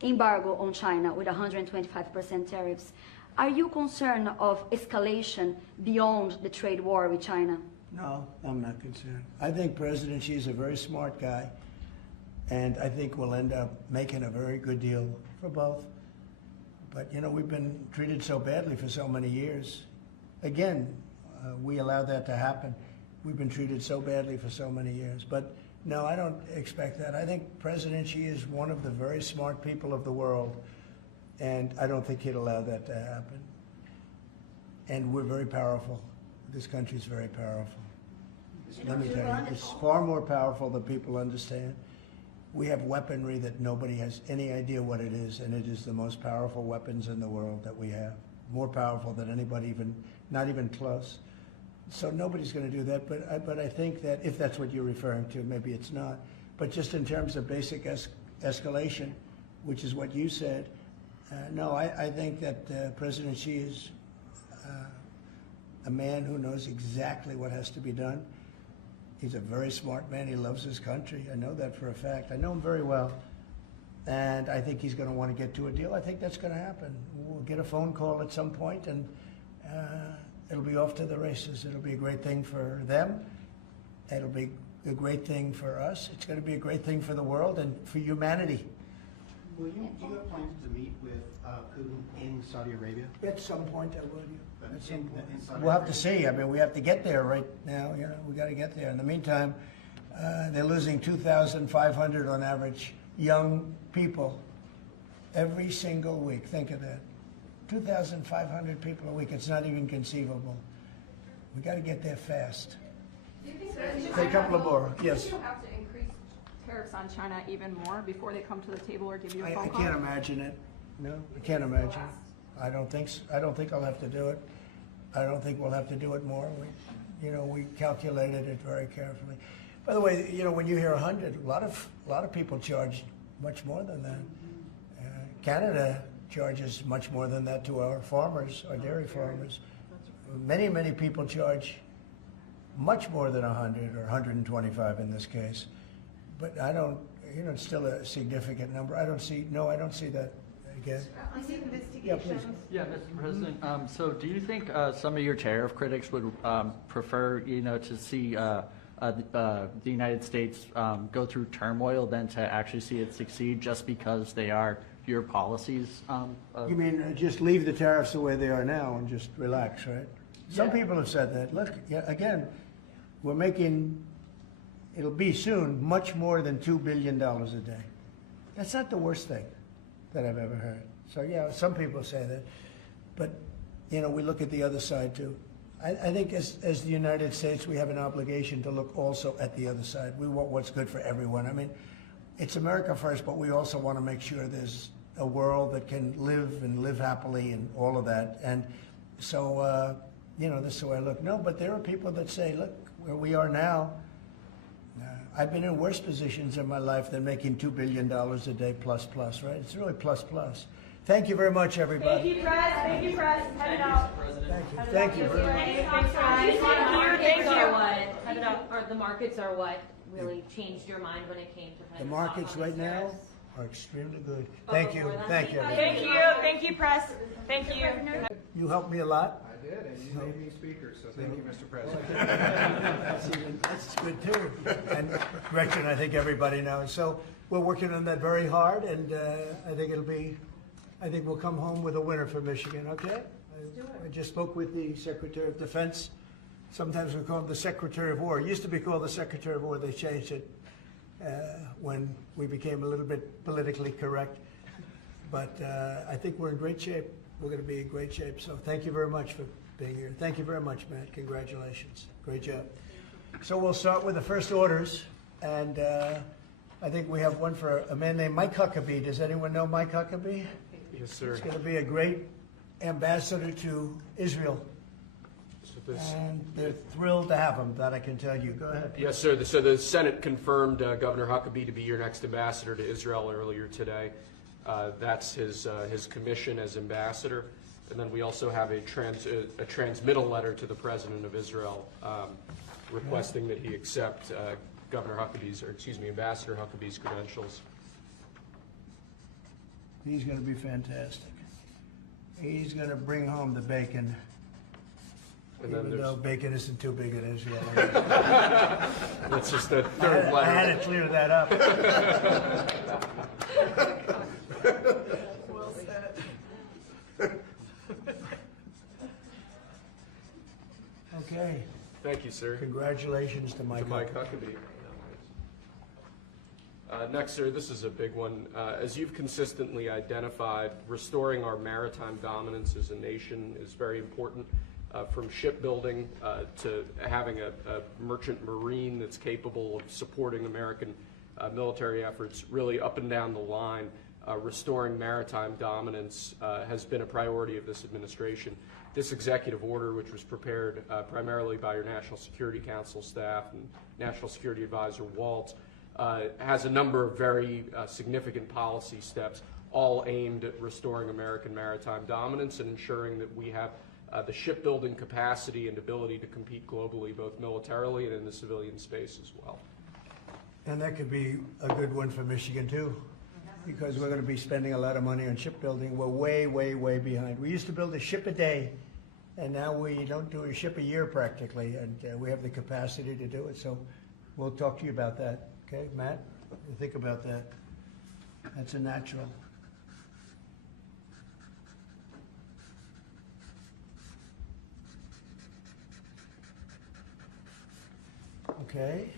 embargo on China with 125% tariffs. Are you concerned of escalation beyond the trade war with China? No, I'm not concerned. I think President Xi is a very smart guy, and I think we'll end up making a very good deal for both. But, you know, we've been treated so badly for so many years. Again, we allowed that to happen. We've been treated so badly for so many years. But, no, I don't expect that. I think President Xi is one of the very smart people of the world, and I don't think he'd allow that to happen. And we're very powerful. This country's very powerful. Let me tell you, it's far more powerful than people understand. We have weaponry that nobody has any idea what it is, and it is the most powerful weapons in the world that we have. More powerful than anybody even, not even close. So nobody's going to do that, but I think that if that's what you're referring to, maybe it's not. But just in terms of basic escalation, which is what you said. No, I think that President Xi is a man who knows exactly what has to be done. He's a very smart man. He loves his country. I know that for a fact. I know him very well. And I think he's going to want to get to a deal. I think that's going to happen. We'll get a phone call at some point, and it'll be off to the races. It'll be a great thing for them. It'll be a great thing for us. It's going to be a great thing for the world and for humanity. Do you have plans to meet with Putin in Saudi Arabia? At some point, I will. At some point. In Saudi We'll have to Arabia? see. I mean, we have to get there right now. You know, we got to get there. In the meantime, they're losing 2,500 on average young people every single week. Think of that. 2,500 people a week. It's not even conceivable. We got to get there fast. Do you think Say a couple of more. Yes. Do you have to increase tariffs on China even more before they come to the table or give you a I phone call? can't imagine it. No, I can't imagine. I don't think I'll have to do it. I don't think we'll have to do it more. We calculated it very carefully. By the way, when you hear 100, a lot of people charge much more than that. Canada charges much more than that to our farmers, our dairy farmers. Many people charge much more than 100 or 125 in this case. But I don't, it's still a significant number. I don't see that again. On the investigations. Yeah, please. Yeah, Mr. President. So do you think some of your tariff critics would prefer, to see the United States go through turmoil than to actually see it succeed just because they are your policies? You mean just leave the tariffs the way they are now and just relax, right? Some people have said that. Look, again, we're making, it'll be soon, much more than $2 billion a day. That's not the worst thing that I've ever heard. So yeah, some people say that. But, we look at the other side too. I think as the United States, we have an obligation to look also at the other side. We want what's good for everyone. I mean, it's America first, but we also want to make sure there's a world that can live happily and all of that. And so, this is the way I look. No, but there are people that say, look, where we are now, I've been in worse positions in my life than making $2 billion a day plus, right? It's really plus. Thank you very much, everybody. Thank you, Press. Thank you, Press. Head it out. Thank you very much. The markets are what really changed your mind when it came to The markets right now are extremely good. Thank you. Thank you, Press. Thank you. You helped me a lot. I did, and you made me speaker, so thank you, Mr. President. That's good too. And Gretchen, I think everybody knows. So we're working on that very hard, and I think we'll come home with a winner for Michigan, okay? I just spoke with the Secretary of Defense. Sometimes we call him the Secretary of War. It used to be called the Secretary of War. They changed it when we became a little bit politically correct. But I think we're in great shape. We're going to be in great shape. So thank you very much for being here. Thank you very much, Matt. Congratulations. Great job. So we'll start with the first orders. And I think we have one for a man named Mike Huckabee. Does anyone know Mike Huckabee? Yes, sir. He's going to be a great ambassador to Israel. And they're thrilled to have him, that I can tell you. Go ahead. Yes, sir. So the Senate confirmed Governor Huckabee to be your next ambassador to Israel earlier today. That's his commission as ambassador. And then we also have a transmittal letter to the President of Israel requesting that he accept Ambassador Huckabee's credentials. He's going to be fantastic. He's going to bring home the bacon. And then Even though bacon isn't too big in Israel. That's just the third letter. I had to clear that up. Well said. Okay. Thank you, sir. Congratulations to Mike. Huckabee. Next, sir, this is a big one. As you've consistently identified, restoring our maritime dominance as a nation is very important. From shipbuilding to having a merchant marine that's capable of supporting American military efforts, really up and down the line, restoring maritime dominance has been a priority of this administration. This executive order, which was prepared primarily by your National Security Council staff and National Security Advisor Waltz, has a number of very significant policy steps, all aimed at restoring American maritime dominance and ensuring that we have the shipbuilding capacity and ability to compete globally, both militarily and in the civilian space as well. And that could be a good one for Michigan too, because we're going to be spending a lot of money on shipbuilding. We're way, way, way behind. We used to build a ship a day, and now we don't do a ship a year practically, and we have the capacity to do it. So we'll talk to you about that. Okay, Matt? You think about that. That's a natural. Okay,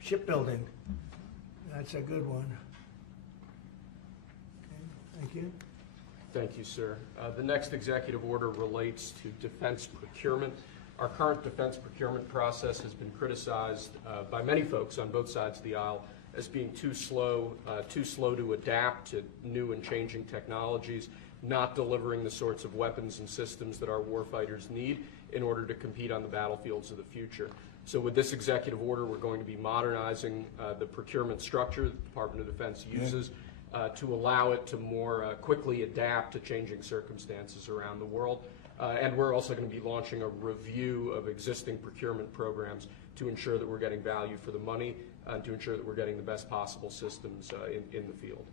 shipbuilding. That's a good one. Okay, thank you. Thank you, sir. The next executive order relates to defense procurement. Our current defense procurement process has been criticized by many folks on both sides of the aisle as being too slow to adapt to new and changing technologies, not delivering the sorts of weapons and systems that our warfighters need in order to compete on the battlefields of the future. So with this executive order, we're going to be modernizing the procurement structure that the Department of Defense uses to allow it to more quickly adapt to changing circumstances around the world. And we're also going to be launching a review of existing procurement programs to ensure that we're getting value for the money and to ensure that we're getting the best possible systems in the field.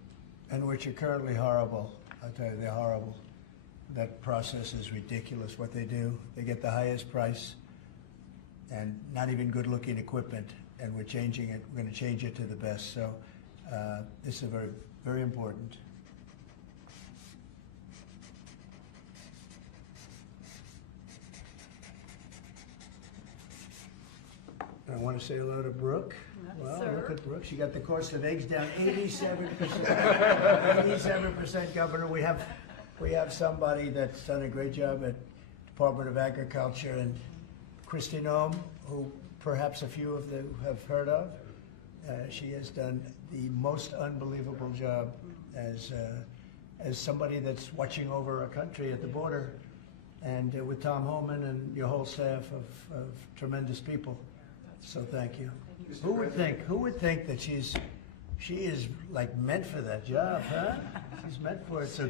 And which are currently horrible. I'll tell you, they're horrible. That process is ridiculous what they do. They get the highest price and not even good-looking equipment, and we're changing it. We're going to change it to the best. So this is very, very important. I want to say hello to Brooke. Well, look at Brooke. She got the cost of eggs down 87%. 87%, Governor. We have somebody that's done a great job at Department of Agriculture, and Kristi Noem, who perhaps a few of you have heard of. She has done the most unbelievable job as somebody that's watching over our country at the border, and with Tom Homan and your whole staff of tremendous people. So thank you. Who would think that she is like meant for that job, huh? She's meant for it. So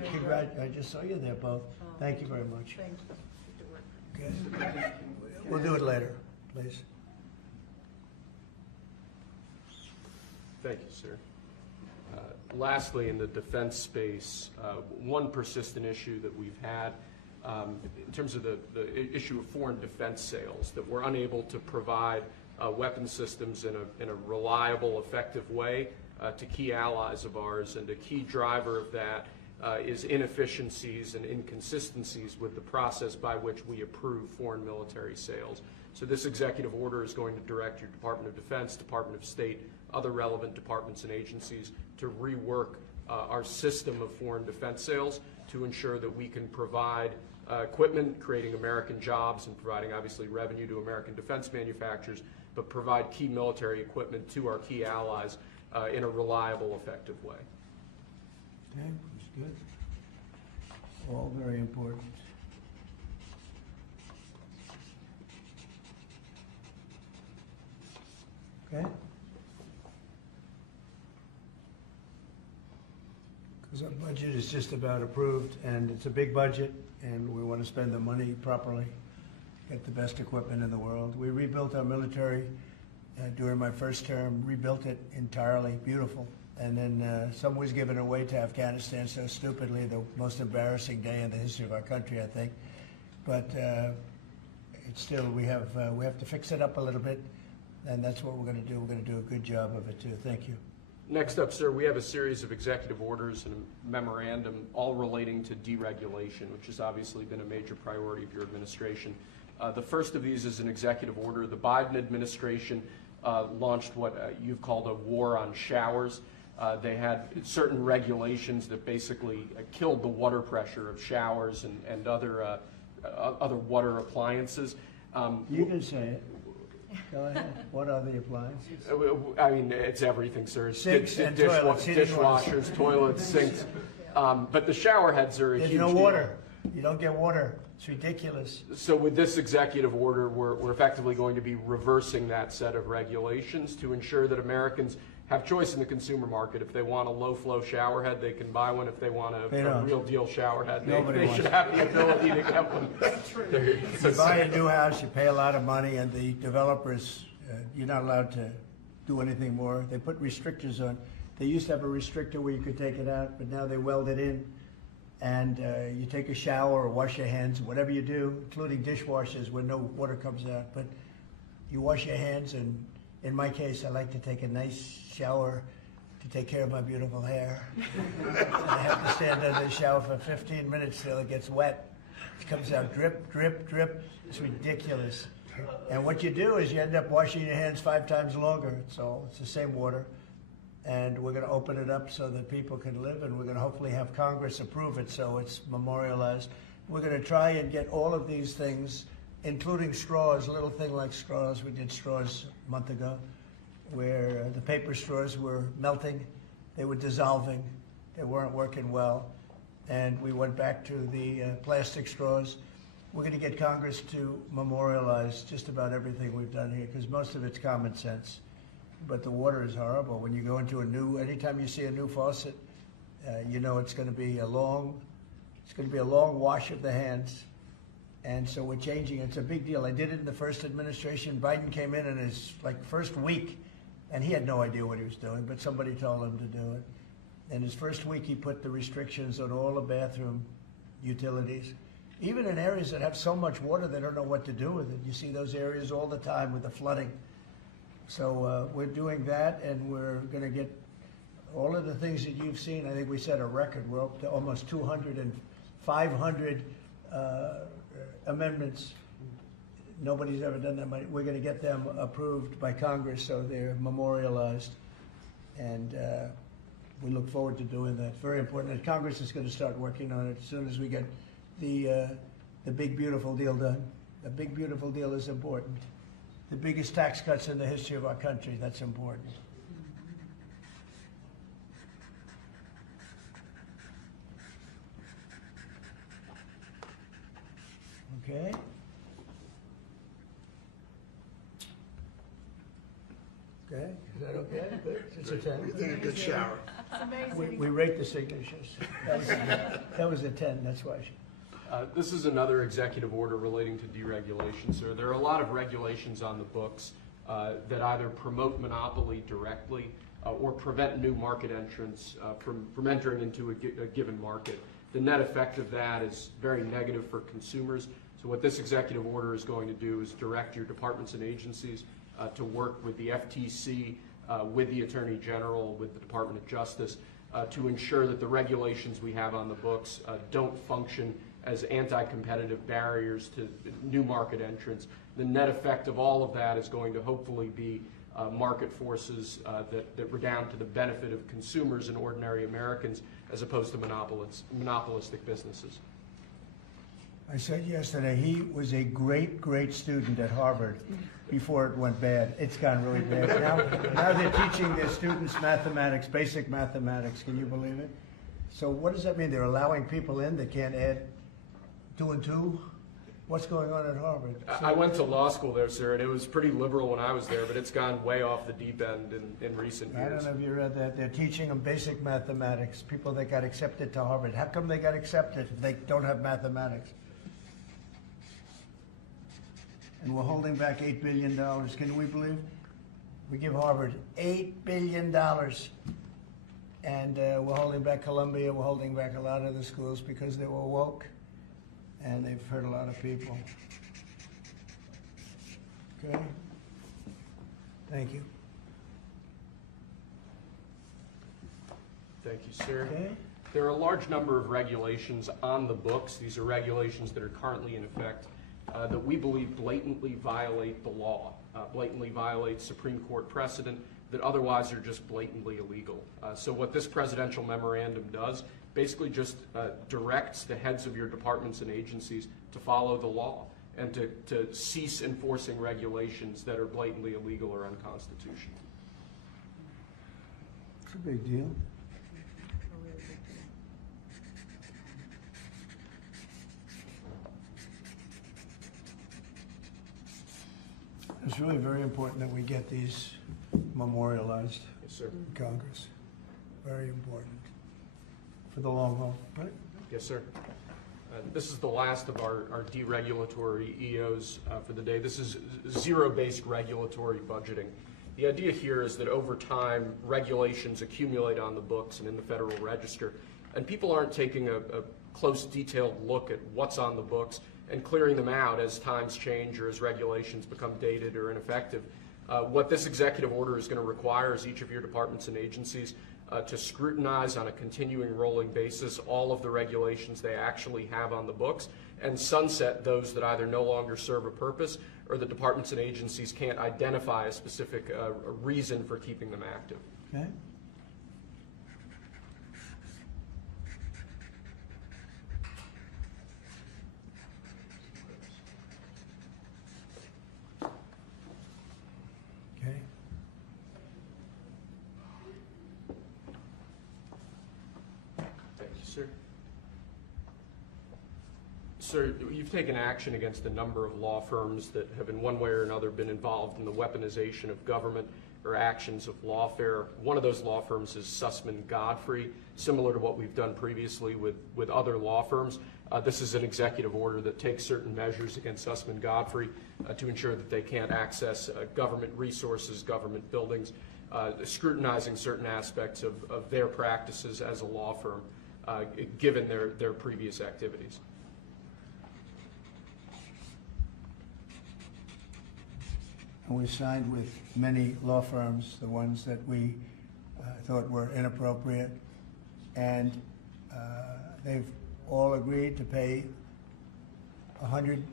I just saw you there both. Thank you very much. Thank you. Okay. We'll do it later, please. Thank you, sir. Lastly, in the defense space, one persistent issue that we've had in terms of the issue of foreign defense sales, that we're unable to provide weapon systems in a reliable, effective way to key allies of ours, and a key driver of that is inefficiencies and inconsistencies with the process by which we approve foreign military sales. So this executive order is going to direct your Department of Defense, Department of State, other relevant departments and agencies to rework our system of foreign defense sales to ensure that we can provide equipment, creating American jobs and providing obviously revenue to American defense manufacturers, but provide key military equipment to our key allies in a reliable, effective way. Okay, that's good. All very important. Okay? Because our budget is just about approved, and it's a big budget, and we want to spend the money properly, get the best equipment in the world. We rebuilt our military during my first term, rebuilt it entirely, beautiful. And then some was given away to Afghanistan so stupidly, the most embarrassing day in the history of our country, I think. But it's still, we have to fix it up a little bit, and that's what we're going to do. We're going to do a good job of it too. Thank you. Next up, sir, we have a series of executive orders and a memorandum all relating to deregulation, which has obviously been a major priority of your administration. The first of these is an executive order. The Biden administration launched what you've called a war on showers. They had certain regulations that basically killed the water pressure of showers and other water appliances. You can say it. Go ahead. What are the appliances? I mean, it's everything, sir. Sinks and toilets, dishwashers, toilets, sinks. But the shower heads are a huge deal. There's no water. You don't get water. It's ridiculous. So with this executive order, we're effectively going to be reversing that set of regulations to ensure that Americans have choice in the consumer market. If they want a low-flow shower head, they can buy one. If they want They a don't. real deal shower head, Nobody they wants should it. have the ability to get one. You buy a new house, you pay a lot of money, and the developers, you're not allowed to do anything more. They put restrictors on. They used to have a restrictor where you could take it out, but now they weld it in. And you take a shower or wash your hands, whatever you do, including dishwashers where no water comes out. But you wash your hands, and in my case, I like to take a nice shower to take care of my beautiful hair. I have to stand under the shower for 15 minutes till it gets wet. It comes out drip, drip, drip. It's ridiculous. And what you do is you end up washing your hands 5 times longer. So it's the same water. And we're going to open it up so that people can live, and we're going to hopefully have Congress approve it so it's memorialized. We're going to try and get all of these things, including straws, a little thing like straws. We did straws a month ago, where the paper straws were melting, they were dissolving, they weren't working well, and we went back to the plastic straws. We're going to get Congress to memorialize just about everything we've done here, because most of it's common sense. But the water is horrible. When you go into anytime you see a new faucet, you know it's going to be a long wash of the hands. And so we're changing. It's a big deal. I did it in the first administration. Biden came in his first week, and he had no idea what he was doing, but somebody told him to do it. In his first week, he put the restrictions on all the bathroom utilities. Even in areas that have so much water, they don't know what to do with it. You see those areas all the time with the flooding. So we're doing that, and we're going to get all of the things that you've seen. I think we set a record. We're up to almost 200 and 500 amendments. Nobody's ever done that many. We're going to get them approved by Congress so they're memorialized, and we look forward to doing that. Very important. And Congress is going to start working on it as soon as we get the big beautiful deal done. The big beautiful deal is important. The biggest tax cuts in the history of our country, that's important. Okay. Okay, is that okay? Good. It's a 10. You think a good shower. We rate the signatures. That was a 10, that's why. This is another executive order relating to deregulation, sir. There are a lot of regulations on the books that either promote monopoly directly or prevent new market entrants from entering into a given market. The net effect of that is very negative for consumers. So what this executive order is going to do is direct your departments and agencies to work with the FTC, with the Attorney General, with the Department of Justice, to ensure that the regulations we have on the books don't function as anti-competitive barriers to new market entrants. The net effect of all of that is going to hopefully be market forces that redound to the benefit of consumers and ordinary Americans as opposed to monopolistic businesses. I said yesterday, he was a great, great student at Harvard before it went bad. It's gone really bad. Now they're teaching their students mathematics, basic mathematics. Can you believe it? So what does that mean? They're allowing people in that can't add 2 and 2? What's going on at Harvard? I went to law school there, sir, and it was pretty liberal when I was there, but it's gone way off the deep end in recent years. I don't know if you read that. They're teaching them basic mathematics, people that got accepted to Harvard. How come they got accepted if they don't have mathematics? And we're holding back $8 billion. Can we believe? We give Harvard $8 billion. And we're holding back Columbia. We're holding back a lot of the schools because they were woke. And they've hurt a lot of people. Okay? Thank you. Thank you, sir. Okay. There are a large number of regulations on the books. These are regulations that are currently in effect that we believe blatantly violate the law, blatantly violate Supreme Court precedent that otherwise are just blatantly illegal. So what this presidential memorandum does basically just directs the heads of your departments and agencies to follow the law and to cease enforcing regulations that are blatantly illegal or unconstitutional. It's a big deal. It's really very important that we get these memorialized. Yes, sir. Congress. Very important for the long haul, right? Yes, sir. This is the last of our deregulatory EOs for the day. This is zero-based regulatory budgeting. The idea here is that over time, regulations accumulate on the books and in the Federal Register, and people aren't taking a close, detailed look at what's on the books and clearing them out as times change or as regulations become dated or ineffective. What this executive order is going to require is each of your departments and agencies to scrutinize on a continuing rolling basis all of the regulations they actually have on the books and sunset those that either no longer serve a purpose or the departments and agencies can't identify a specific reason for keeping them active. Okay. Okay. Thank you, sir. Sir, you've taken action against a number of law firms that have in one way or another been involved in the weaponization of government or actions of lawfare. One of those law firms is Sussman Godfrey, similar to what we've done previously with other law firms. This is an executive order that takes certain measures against Sussman Godfrey to ensure that they can't access government resources, government buildings, scrutinizing certain aspects of their practices as a law firm, given their previous activities. And we signed with many law firms, the ones that we thought were inappropriate, and they've all agreed to pay $100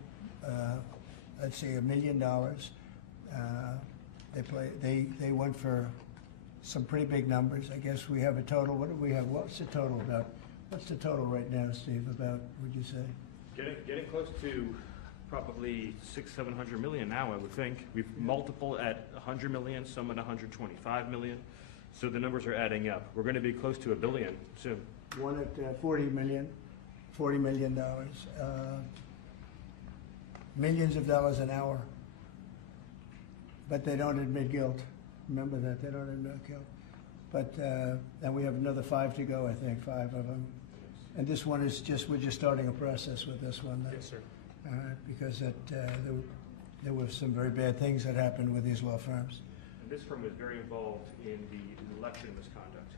million. They went for some pretty big numbers. I guess we have a total. What do we have? What's the total about? What's the total right now, Steve? About, would you say? Getting close to probably $600-700 million now, I would think. We've multiple at 100 million, some at 125 million. So the numbers are adding up. We're going to be close to $1 billion soon. One at $40 million. Millions of dollars an hour. But they don't admit guilt. Remember that, they don't admit guilt. But, and we have another 5 to go, I think, 5 of them. And this one is we're just starting a process with this one. Yes, sir. Because there were some very bad things that happened with these law firms. And this firm was very involved in the election misconduct.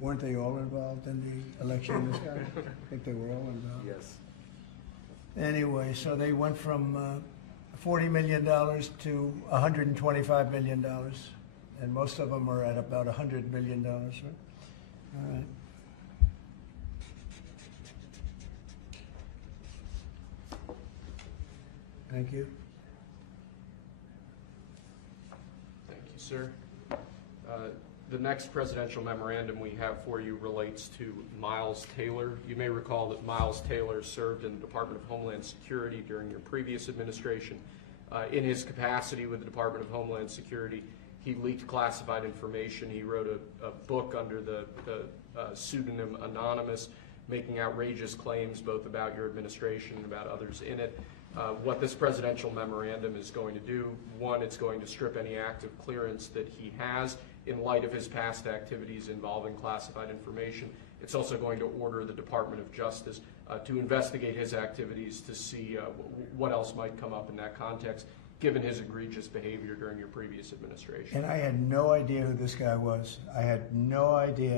Weren't they all involved in the election misconduct? I think they were all involved. Yes. Anyway, so they went from $40 million to $125 million, and most of them are at about $100 million, right? All right. Thank you. Thank you, sir. The next presidential memorandum we have for you relates to Miles Taylor. You may recall that Miles Taylor served in the Department of Homeland Security during your previous administration. In his capacity with the Department of Homeland Security, he leaked classified information. He wrote a book under the pseudonym Anonymous, making outrageous claims both about your administration and about others in it. What this presidential memorandum is going to do, one, it's going to strip any active clearance that he has in light of his past activities involving classified information. It's also going to order the Department of Justice to investigate his activities to see what else might come up in that context, given his egregious behavior during your previous administration. And I had no idea who this guy was. I had no idea.